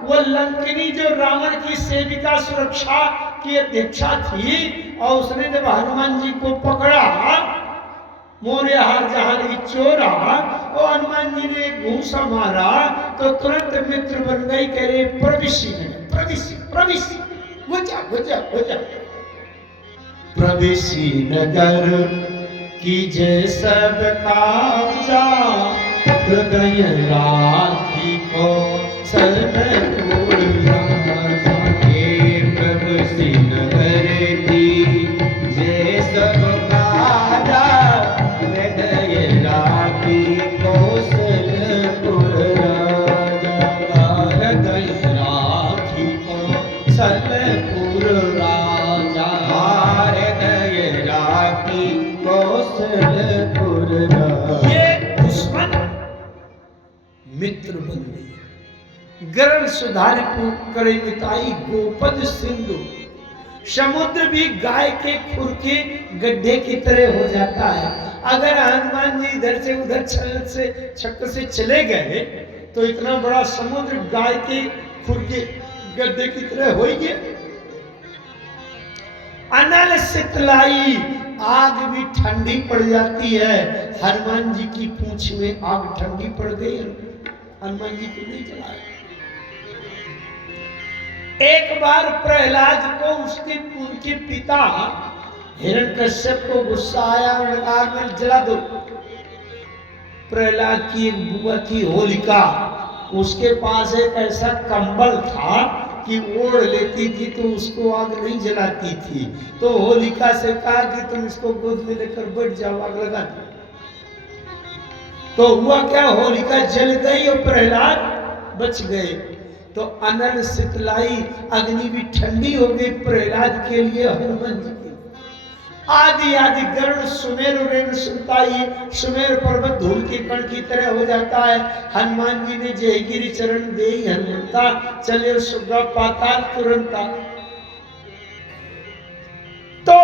वो लंकिनी जो रावण की सेविका सुरक्षा की अध्यक्षा थी, और उसने जब हनुमान जी को पकड़ा, मोरे हार जहां की चोरा, और हनुमान जी ने घूसा मारा तो तुरंत मित्र बन गई। कह रहे प्रविशी प्रविशी प्रविशी नगर की जय सब काजा, हृदय राखी को सर्वपूर्ण राजा। हे प्रविशी नगर की जय सब काजा, हृदय राखी कौशलपुर राजा। हृदय राखी को सर्वपूर्ण राजा, हृदय राखी कौशलपुर राजा। ये दुश्मन मित्र बन गए। गरल सुधारी करे मिताई, गोपद सिंधु। समुद्र भी गाय के खुर के गड्ढे की तरह हो जाता है। अगर हनुमान जी इधर से उधर छक्क से चले गए तो इतना बड़ा समुद्र गाय के खुर के गड्ढे की तरह हो ही गया। अनल शीतलाई, आग भी ठंडी पड़ जाती है। हनुमान जी की पूंछ में आग ठंडी पड़ गई, हनुमान जी को नहीं जलाया। एक बार प्रहलाद को उनके पिता हिरण्यकश्यप को गुस्सा आया और आग में जला दो। प्रहलाद की एक बुआ थी होलिका, उसके पास एक ऐसा कंबल था कि ओढ़ लेती थी तो उसको आग नहीं जलाती थी। तो होलिका से कहा कि तुम इसको गोद में लेकर बैठ जाओ, आग लगा दो। तो हुआ क्या, होलिका जल गई और प्रहलाद बच गए। तो अनल शीतलाई अग्नि भी ठंडी हो गई प्रहलाद के लिए, हनुमान जी के। आदि आदि गरुड़ सुमेर रेण सुनता ही सुमेर पर्वत धूल के कण की तरह हो जाता है। हनुमान जी ने जय गिरि चरण दे हनुमंता, चले सुग्गा पाताल तुरंता। तो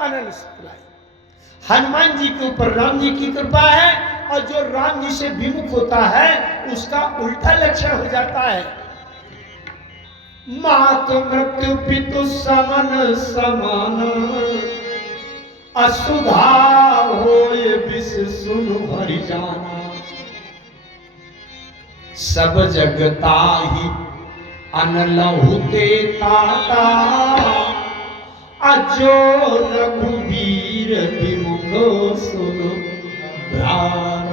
अनल शीतलाई हनुमान जी के ऊपर राम जी की कृपा है, और जो राम जी से विमुख होता है उसका उल्टा लक्षण हो जाता है। मातु मृत्यु पितु समन समान, असुधा होय विष सुन भरि जाना। सब जगता ही अनलहु ते ताता, अजो रघुवीर विमुख सुन भ्रारा।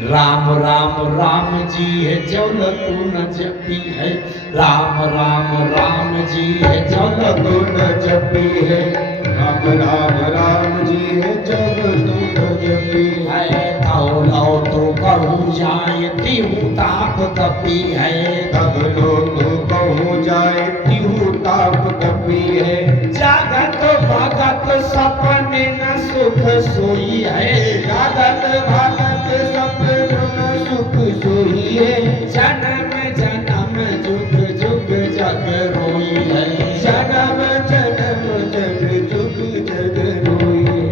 राम राम राम जी है जौल तू न जपी है, राम राम राम जी है जौल तू न जपी है, राम राम राम जी है जब तू न जपी है। ताओ लाओ तो कहूँ जाए तिहु ताप तपी है, तब लो तो कहूँ जाए तिहु ताप तपी है। जागत भगत सपने न सुख सोई है, जागत भागत सपन न सुख सोई है। जन्म जन्म जुग जुग जग रोई है, जन्म जन्म जग जुग जग रोई है।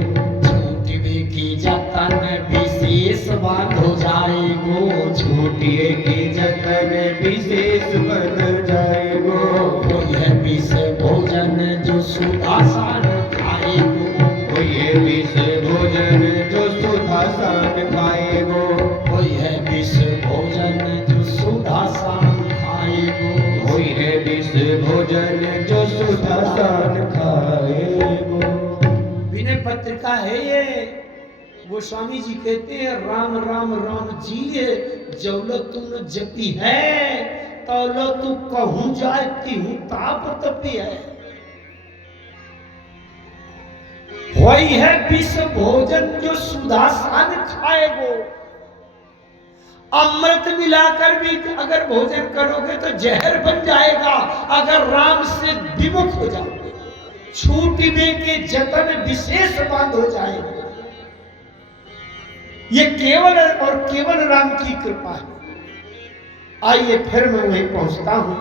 छूटवे की जतन विशेष बात हो जाएगो, छूटिए के जतन विशेष बन जाएगो। कोई है विष भोजन जो सुधासान खाएगो, कोई है विष भोजन जो सुधासान खाएगो। कोई है विष भोजन जो सुधासान खाएगो, कोई है विष भोजन जो सुधासान खाएगो। विनय पत्रिका है ये। गोस्वामी जी कहते हैं राम राम राम जी है जौलो तू न जपी है, तौलो तू कहूँ जाए तिहु ताप तपी है। वही है विष भोजन जो सुधासान खाएगो। अमृत मिलाकर भी अगर भोजन करोगे तो जहर बन जाएगा, अगर राम से विमुख हो जाओगे। छूटने के जतन विशेष बात हो जाएगा। ये केवल और केवल राम की कृपा है। आइए फिर मैं वहीं पहुंचता हूं।